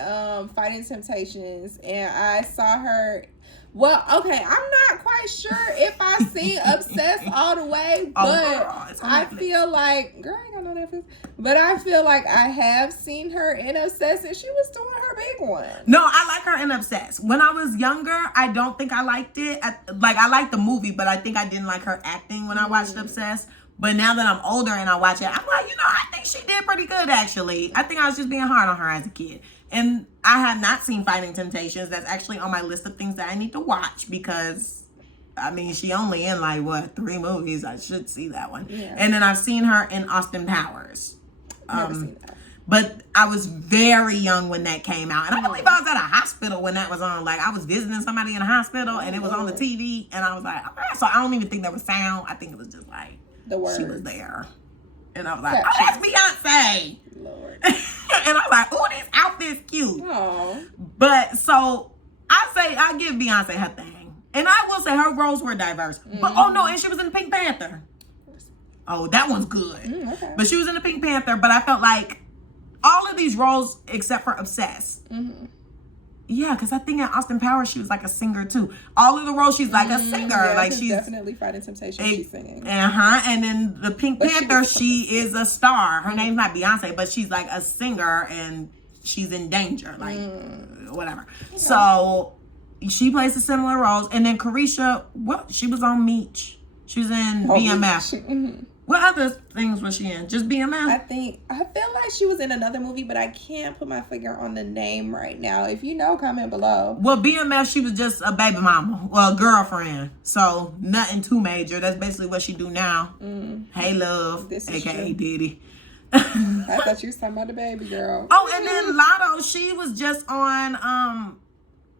Fighting Temptations. And I saw her... Well, okay, I'm not quite sure if I seen Obsessed all the way, but I feel like, girl, I ain't got no Netflix, but I feel like I have seen her in Obsessed, and she was doing her big one. No, I like her in Obsessed. When I was younger, I don't think I liked it. I liked the movie, but I think I didn't like her acting when I watched Obsessed. But now that I'm older and I watch it, I'm like, I think she did pretty good, actually. I think I was just being hard on her as a kid. And I have not seen Fighting Temptations. That's actually on my list of things that I need to watch because, I mean, she only in 3 movies. I should see that one. Yeah. And then I've seen her in Austin Powers. Never seen that. But I was very young when that came out. And I believe I was at a hospital when that was on. Like, I was visiting somebody in a hospital, and it was on the TV. And I was like, okay. So I don't even think there was sound. I think it was just like, the word. She was there. And I was like, oh, that's Beyonce. Lord. And I was like, oh, this outfit's cute. Aww. But so I give Beyonce her thing. And I will say her roles were diverse. But oh no, and she was in the Pink Panther. Oh, that one's good. Okay. But she was in the Pink Panther, but I felt like all of these roles except for Obsessed. Yeah, because I think in Austin Powers she was like a singer too. All of the roles she's like a singer. Yeah, like she's definitely Fighting Temptation. She's singing. And then the Pink Panther, she is a star. Her name's not Beyonce, but she's like a singer and she's in danger, like whatever. Okay. So she plays the similar roles. And then Carisha, she was on Meech. She was in BMF. What other things was she in? Just BMF? I feel like she was in another movie, but I can't put my finger on the name right now. If you know, comment below. Well, BMF, she was just a baby mama. Well, a girlfriend. So, nothing too major. That's basically what she do now. Hey, love. A.K.A. Diddy. I thought you was talking about the baby girl. Oh, and then Lotto, she was just on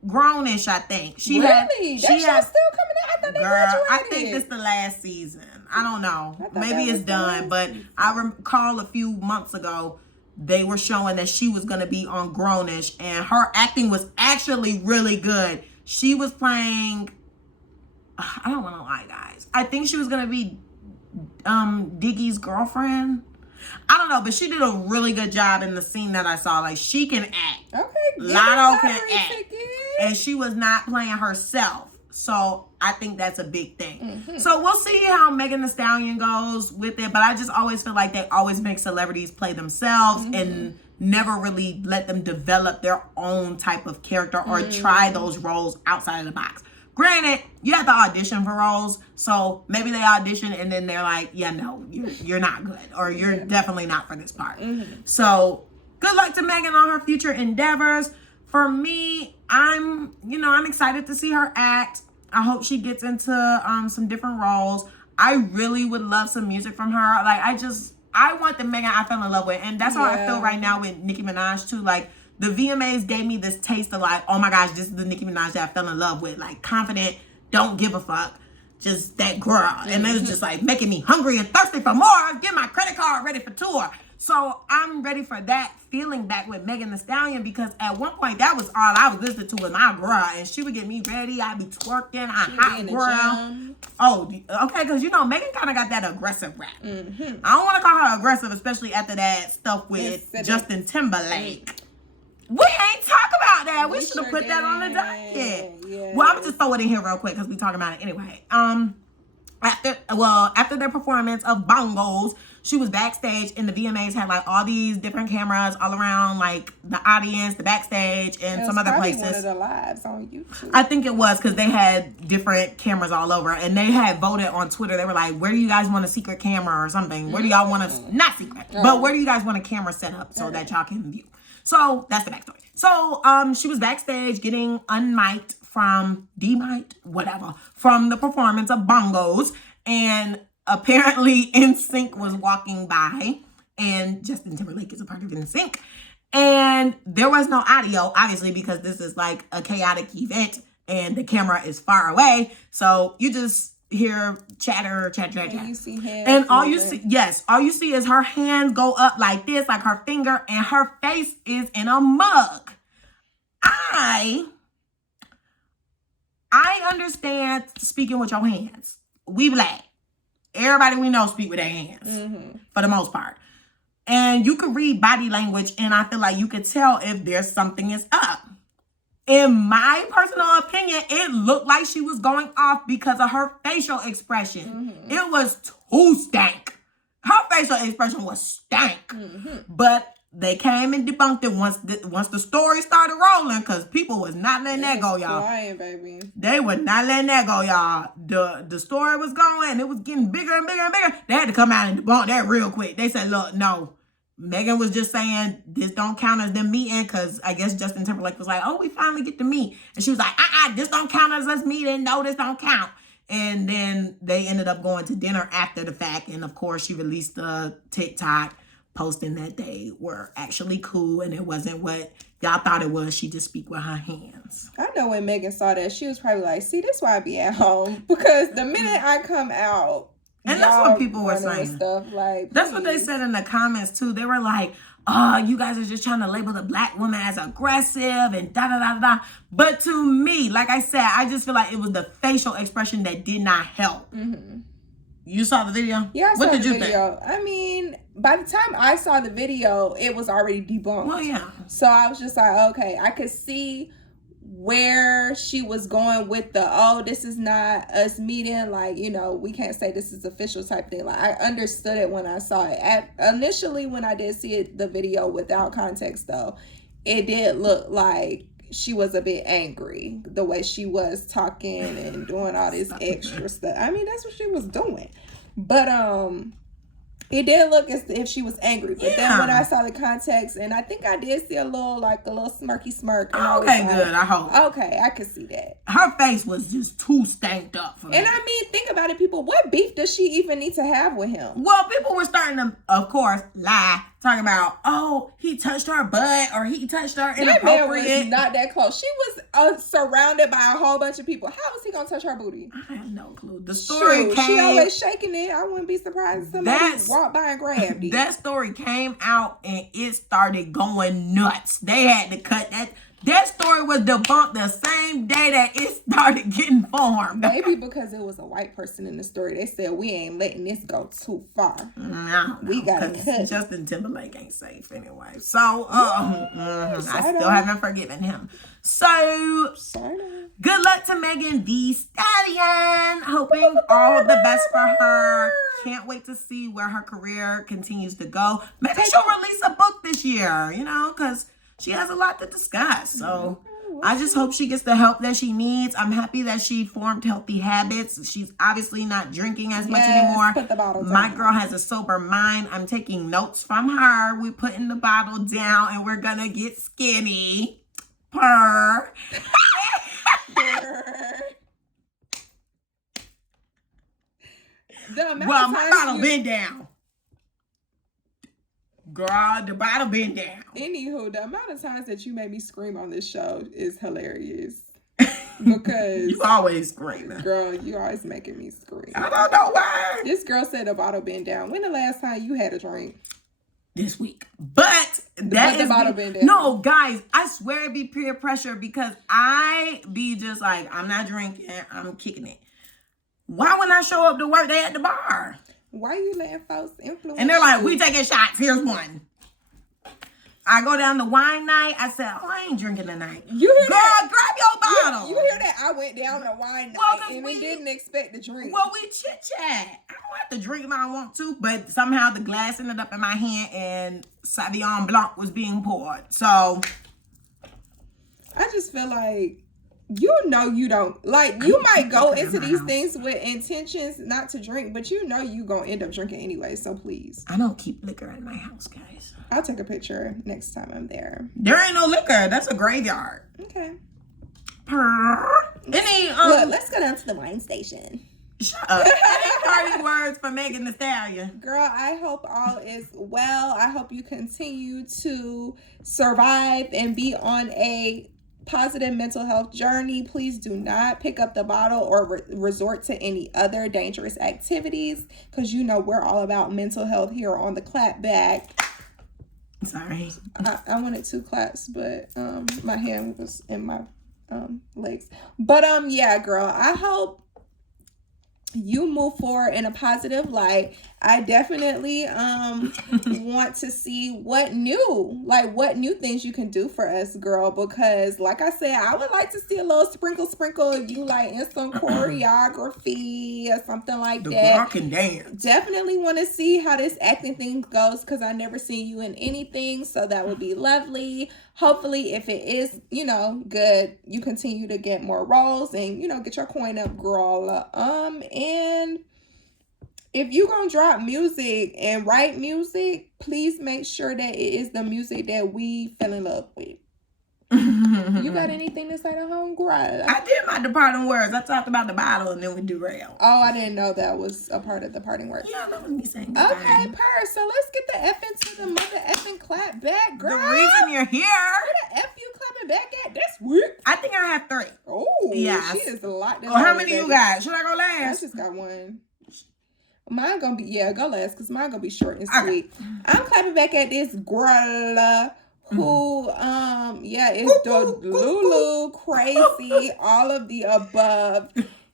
Grownish, I think. She that show's still coming out? I thought they graduated. I think it's the last season. I don't know. Maybe it's done. But I recall a few months ago, they were showing that she was going to be on Grownish. And her acting was actually really good. She was playing... I don't want to lie, guys. I think she was going to be Diggy's girlfriend. I don't know, but she did a really good job in the scene that I saw. Like, she can act. Okay. Lotto can act. And she was not playing herself. So I think that's a big thing. So we'll see how Megan Thee Stallion goes with it. But I just always feel like they always make celebrities play themselves and never really let them develop their own type of character or try those roles outside of the box. Granted, you have to audition for roles. So maybe they audition and then they're like, yeah, no, you're not good. Or you're definitely not for this part. So good luck to Megan on her future endeavors. For me, I'm excited to see her act. I hope she gets into some different roles. I really would love some music from her. Like, I want the Megan I fell in love with. And that's how I feel right now with Nicki Minaj too. Like, the VMAs gave me this taste of like, oh my gosh, this is the Nicki Minaj that I fell in love with. Like, confident, don't give a fuck. Just that girl. And it was just like making me hungry and thirsty for more. Get my credit card ready for tour. So I'm ready for that feeling back with Megan Thee Stallion, because at one point that was all I was listening to was my girl, and she would get me ready. I'd be twerking, hot girl. Oh, okay, because Megan kind of got that aggressive rap. I don't want to call her aggressive, especially after that stuff with Justin Timberlake. We ain't talk about that. We should have put that on the docket. Yeah. Well, I'm gonna just throw it in here real quick because we talking about it anyway. After their performance of Bongos, she was backstage, and the VMAs had like all these different cameras all around, like the audience, the backstage, and some other places. One of the lives on YouTube. I think it was, because they had different cameras all over, and they had voted on Twitter. They were like, "Where do you guys want a secret camera or something? Where do y'all want to not secret, but where do you guys want a camera set up so that y'all can view?" So that's the backstory. So she was backstage getting unmiked from from the performance of Bongos, and apparently NSYNC was walking by, and Justin Timberlake is a part of NSYNC, and there was no audio, obviously, because this is like a chaotic event and the camera is far away, so you just hear chatter. And you see hands, and all you see is her hands go up like this, like her finger, and her face is in a mug. I understand speaking with your hands. We black. Everybody we know speak with their hands for the most part. And you can read body language, and I feel like you could tell if there's something is up. In my personal opinion, it looked like she was going off because of her facial expression. It was too stank. Her facial expression was stank. But they came and debunked it once the story started rolling, because people was not letting that go, y'all. Flying, baby. They were not letting that go, y'all. The story was going. It was getting bigger and bigger and bigger. They had to come out and debunk that real quick. They said, look, no. Megan was just saying this don't count as them meeting, because I guess Justin Timberlake was like, oh, we finally get to meet. And she was like, this don't count as us meeting. No, this don't count. And then they ended up going to dinner after the fact. And of course, she released the TikTok posting that they were actually cool and it wasn't what y'all thought it was. She just speak with her hands. I know when Megan saw that, she was probably like, see, this why I be at home. Because the minute I come out, and that's what people were saying. Stuff, like, that's what they said in the comments too. They were like, oh, you guys are just trying to label the black woman as aggressive and da-da-da-da. But to me, like I said, I just feel like it was the facial expression that did not help. Mm-hmm. You saw the video? Yeah, I saw what did the you video. think? I mean, by the time I saw the video, it was already debunked. Well, yeah. So I was just like, okay, I could see where she was going with the, oh, this is not us meeting. Like, you know, we can't say this is official type thing. Like, I understood it when I saw it. Initially, when I did see it, the video without context, though, it did look like she was a bit angry the way she was talking and doing all this extra stuff. I mean, that's what she was doing. But it did look as if she was angry. But then when I saw the context, and I think I did see a little smirky smirk. And okay, good. I hope. Okay, I could see that. Her face was just too stanked up for me. And I mean, think about it, people. What beef does she even need to have with him? Well, people were starting to, of course, lie. Talking about, oh, he touched her butt or he touched her inappropriate. That man was not that close. She was surrounded by a whole bunch of people. How was he gonna touch her booty? I have no clue. The story came. She always shaking it. I wouldn't be surprised if somebody walked by and grabbed it. That story came out and it started going nuts. They had to cut that. That story was debunked the same day that it started getting formed. Maybe because it was a white person in the story. They said, we ain't letting this go too far. No, we got to cut. Justin Timberlake ain't safe anyway. So, I still haven't forgiven him. So, good luck to Megan Thee Stallion. Hoping all the best for her. Can't wait to see where her career continues to go. Maybe she'll release a book this year, you know, because she has a lot to discuss. So I just hope she gets the help that she needs. I'm happy that she formed healthy habits. She's obviously not drinking as much anymore. Put the bottle down. My girl has a sober mind. I'm taking notes from her. We're putting the bottle down and we're going to get skinny. Purr. Well, my bottle been down. Girl, the bottle been down. Anywho, the amount of times that you made me scream on this show is hilarious. Because you always screaming. Girl, you always making me scream. I don't know why. This girl said the bottle been down. When the last time you had a drink? This week. But that is bottle been down. No, guys, I swear it be peer pressure because I be just like, I'm not drinking, I'm kicking it. Why when I show up to work, they at the bar? Why you letting folks influence? And they're like, we taking shots. Here's one. I go down to wine night. I said, oh, I ain't drinking tonight. You hear that? Girl, grab your bottle. You hear that? I went down to wine night and we didn't expect to drink. Well, we chit-chat. I don't have to drink if I want to, but somehow the glass ended up in my hand and Sauvignon Blanc was being poured. So I just feel like, you know, you don't like, you might go into these things with intentions not to drink, but you know you gonna end up drinking anyway, so please. I don't keep liquor in my house, guys. I'll take a picture next time I'm there. There ain't no liquor. That's a graveyard. Okay. Look, let's go down to the wine station. Shut up. Any parting words for Megan Thee Stallion? Girl, I hope all is well. I hope you continue to survive and be on a positive mental health journey. Please do not pick up the bottle or resort to any other dangerous activities, because you know we're all about mental health here on the Clapback. Sorry. I wanted 2 claps, but my hand was in my legs. But yeah, girl, I hope you move forward in a positive light. I definitely want to see what new things you can do for us, girl, because like I said, I would like to see a little sprinkle of you like in some choreography or something like that. The girl can dance. Definitely want to see how this acting thing goes, because I never seen you in anything, so that would be lovely. Hopefully, if it is, you know, good, you continue to get more roles and, you know, get your coin up, girl. And if you gonna drop music and write music, please make sure that it is the music that we fell in love with. You got anything to say to homegirl? I did my departing words. I talked about the bottle and then we derailed. Oh, I didn't know that was a part of the parting words. Yeah, that was me saying Okay, goodbye. so let's get the F into the mother effing clap back, girl. The reason you're here. Where the F you clapping back at this week? I think I have 3. Oh, yes. She is a lot. Oh, how many you got? Should I go I last? just got one. Mine gonna be, go last, because mine gonna be short and sweet. Okay. I'm clapping back at this girl who, is the Lulu, crazy, all of the above.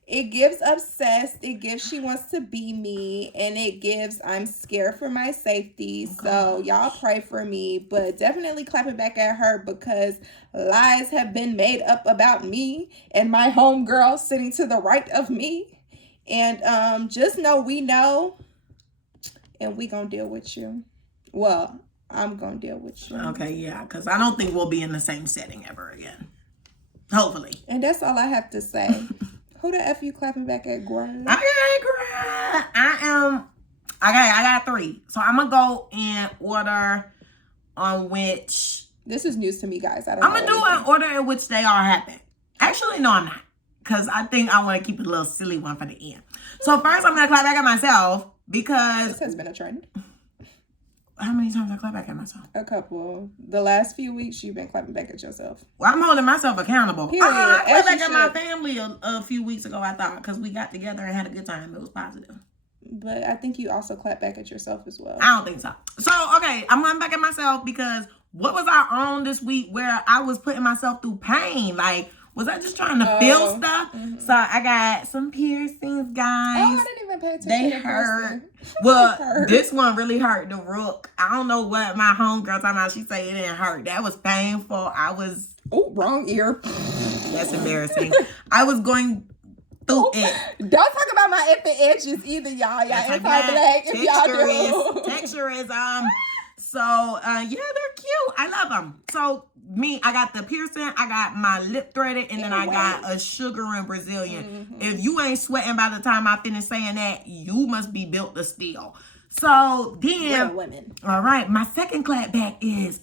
It gives obsessed, it gives she wants to be me, and it gives I'm scared for my safety. So y'all pray for me, but definitely clapping back at her because lies have been made up about me and my homegirl sitting to the right of me. And just know we know, and we gonna deal with you. Well, I'm gonna deal with you. Okay, yeah, because I don't think we'll be in the same setting ever again. Hopefully. And that's all I have to say. Who the F you clapping back at, girl? Okay, girl. I got 3. So I'm gonna go in order on which. This is news to me, guys. I'm gonna do an order in which they all happen. Actually, no, I'm not. Because I think I want to keep a little silly one for the end. So first, I'm going to clap back at myself because... This has been a trend. How many times I clap back at myself? A couple. The last few weeks, you've been clapping back at yourself. Well, I'm holding myself accountable. Period. I clapped back at my family a few weeks ago, I thought, because we got together and had a good time. It was positive. But I think you also clap back at yourself as well. I don't think so. So, okay, I'm going back at myself because what was I on this week where I was putting myself through pain? Like... Was I just trying to feel stuff? Mm-hmm. So I got some piercings, guys. Oh, I didn't even pay attention. They hurt. Well, this one really hurt. The rook. I don't know what my homegirl talking about. She said it didn't hurt. That was painful. I was... Oh, wrong ear. That's embarrassing. I was going through it. Don't talk about my infant edges either, y'all. Y'all anti-black if y'all do. Texturism. So, yeah, they're cute. I love them. So... I got the piercing, I got my lip threaded, and then I got a sugar and Brazilian. Mm-hmm. If you ain't sweating by the time I finish saying that, you must be built to steal. So then, women. All right, my second clap back is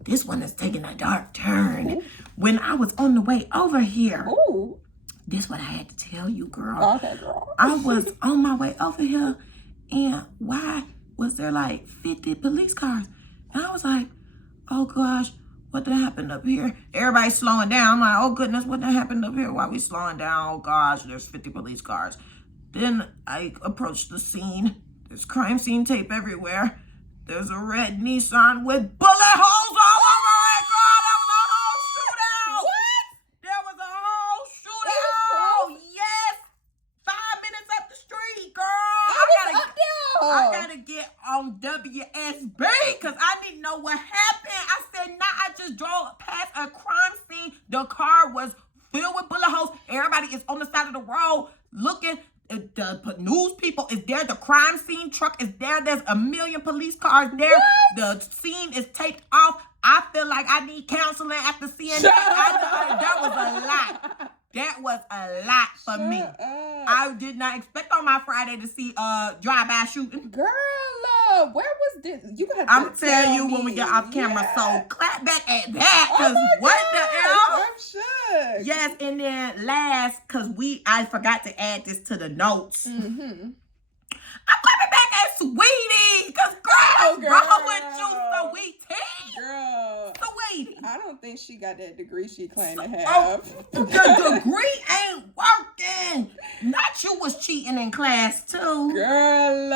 this one is taking a dark turn. Ooh. When I was on the way over here. Ooh. This what I had to tell you, girl. Okay, girl. I was on my way over here, and why was there like 50 police cars? And I was like, oh gosh. What done happened up here? Everybody's slowing down. I'm like, oh goodness, what done happened up here? Why we slowing down? Oh gosh, there's 50 police cars. Then I approached the scene. There's crime scene tape everywhere. There's a red Nissan with bullet holes all over it, girl. That was a whole shootout. What? There was a whole shootout. Yes. 5 minutes up the street, girl. I gotta get on WSB because I didn't know what happened. I said, nah, I just drove past a crime scene. The car was filled with bullet holes. Everybody is on the side of the road looking. The news people is there. The crime scene truck is there. There's a million police cars there. What? The scene is taped off. I feel like I need counseling after seeing that. That was a lot. That was a lot for me. I did not expect on my Friday to see drive-by shooting. Girl, where was this? You gonna have I'm telling you when we get off camera. So clap back at that. Cause what the hell? I'm shook. Yes, and then last, cause I forgot to add this to the notes. Mm-hmm. I'm clapping back at Sweetie, cause girl, wrong with you, Sweetie? Girl, Sweetie. I don't think she got that degree she claimed to have. The degree ain't working. Not you was cheating in class too, girl.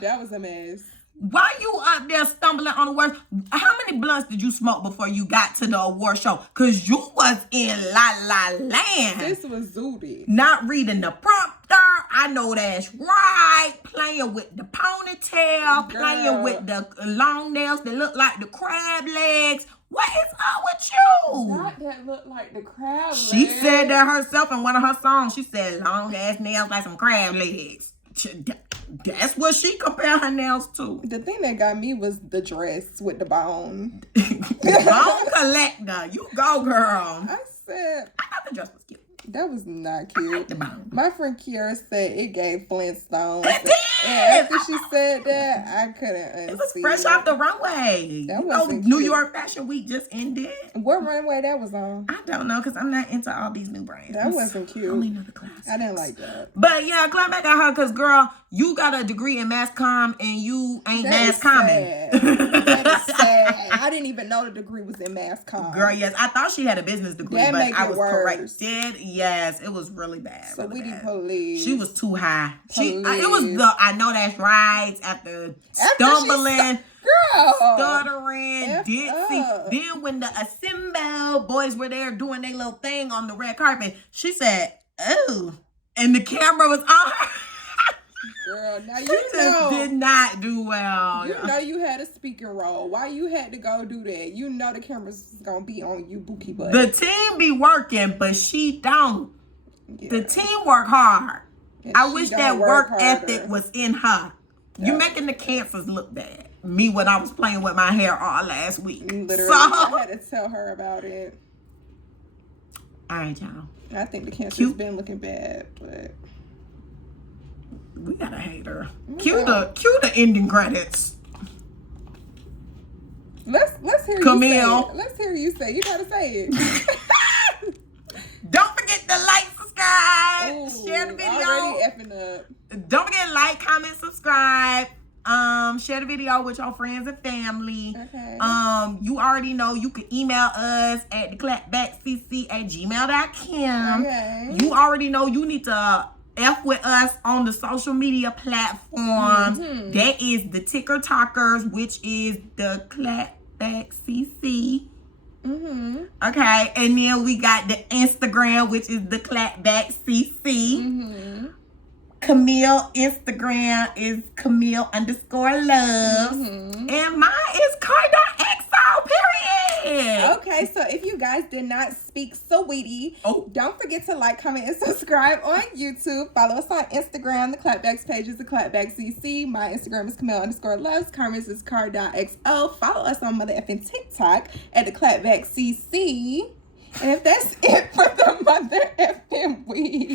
That was a mess. Why you up there stumbling on the words? How many blunts did you smoke before you got to the award show? Cause you was in La La Land. This was zooty. Not reading the prompter. I know that's right. Playing with the ponytail. Girl. Playing with the long nails that look like the crab legs. What is up with you? Not that look like the crab legs. She said that herself in one of her songs. She said long ass nails like some crab legs. That's what she compared her nails to. The thing that got me was the dress with the bone. Bone collector. You go, girl. I said, I thought the dress was cute. That was not cute. The bone. My friend Kiara said it gave Flintstones. It did. And after she said that, I couldn't unsee It was fresh off the runway. That You know, wasn't New cute. York Fashion Week just ended. What runway that was on? I don't know, because I'm not into all these new brands. That wasn't cute. I only know the classics. I didn't like that. But yeah, Clapback got her because, girl, you got a degree in mass comm and you ain't mass common. That is sad. I didn't even know the degree was in mass comm. Girl, yes. I thought she had a business degree, That but make I it was worse. corrected. Yes, it was really bad. So really we bad. police. She was too high. Police. It was the I know that's right after stumbling. Girl. Stuttering, F dancing. up. Then when the assemble boys were there doing their little thing on the red carpet, she said, "Oh," and the camera was on her. Girl, now She you just know. did not do well. You know you had a speaking role. Why you had to go do that? You know the camera's gonna be on you, Bookie butt. The team be working, but she don't. Yeah. The team work hard. And I she wish don't that work work harder. ethic was in her. You making the cancers look bad. Me when I was playing with my hair all last week. Literally, So, I had to tell her about it. all right, y'all. I think the cancer's Cute. been looking bad, but We gotta hate her. Cue the ending credits. let's hear Camille. you say it. Let's hear you say it. You gotta say it. Don't forget to like, subscribe, Ooh, share the video. Already effing up. Don't forget to like, comment, subscribe. Share the video with your friends and family. Okay. You already know you can email us at theclapbackcc@gmail.com. Okay. You already know you need to F with us on the social media platforms. Mm-hmm. That is the Ticker Talkers, which is the Clapback CC. Mm-hmm. Okay, and then we got the Instagram, which is the Clapback CC. Mm-hmm. Camille Instagram is Camille_loves. Mm-hmm. And mine is car.xo, period. Okay, so if you guys did not speak sweetie, don't forget to like, comment, and subscribe on YouTube. Follow us on Instagram. The Clapback's page is the clapbackcc. My Instagram is Camille_loves. Carmen's is car.xo. Follow us on mother effing TikTok at the clapbackcc. And if that's it for the mother effing week,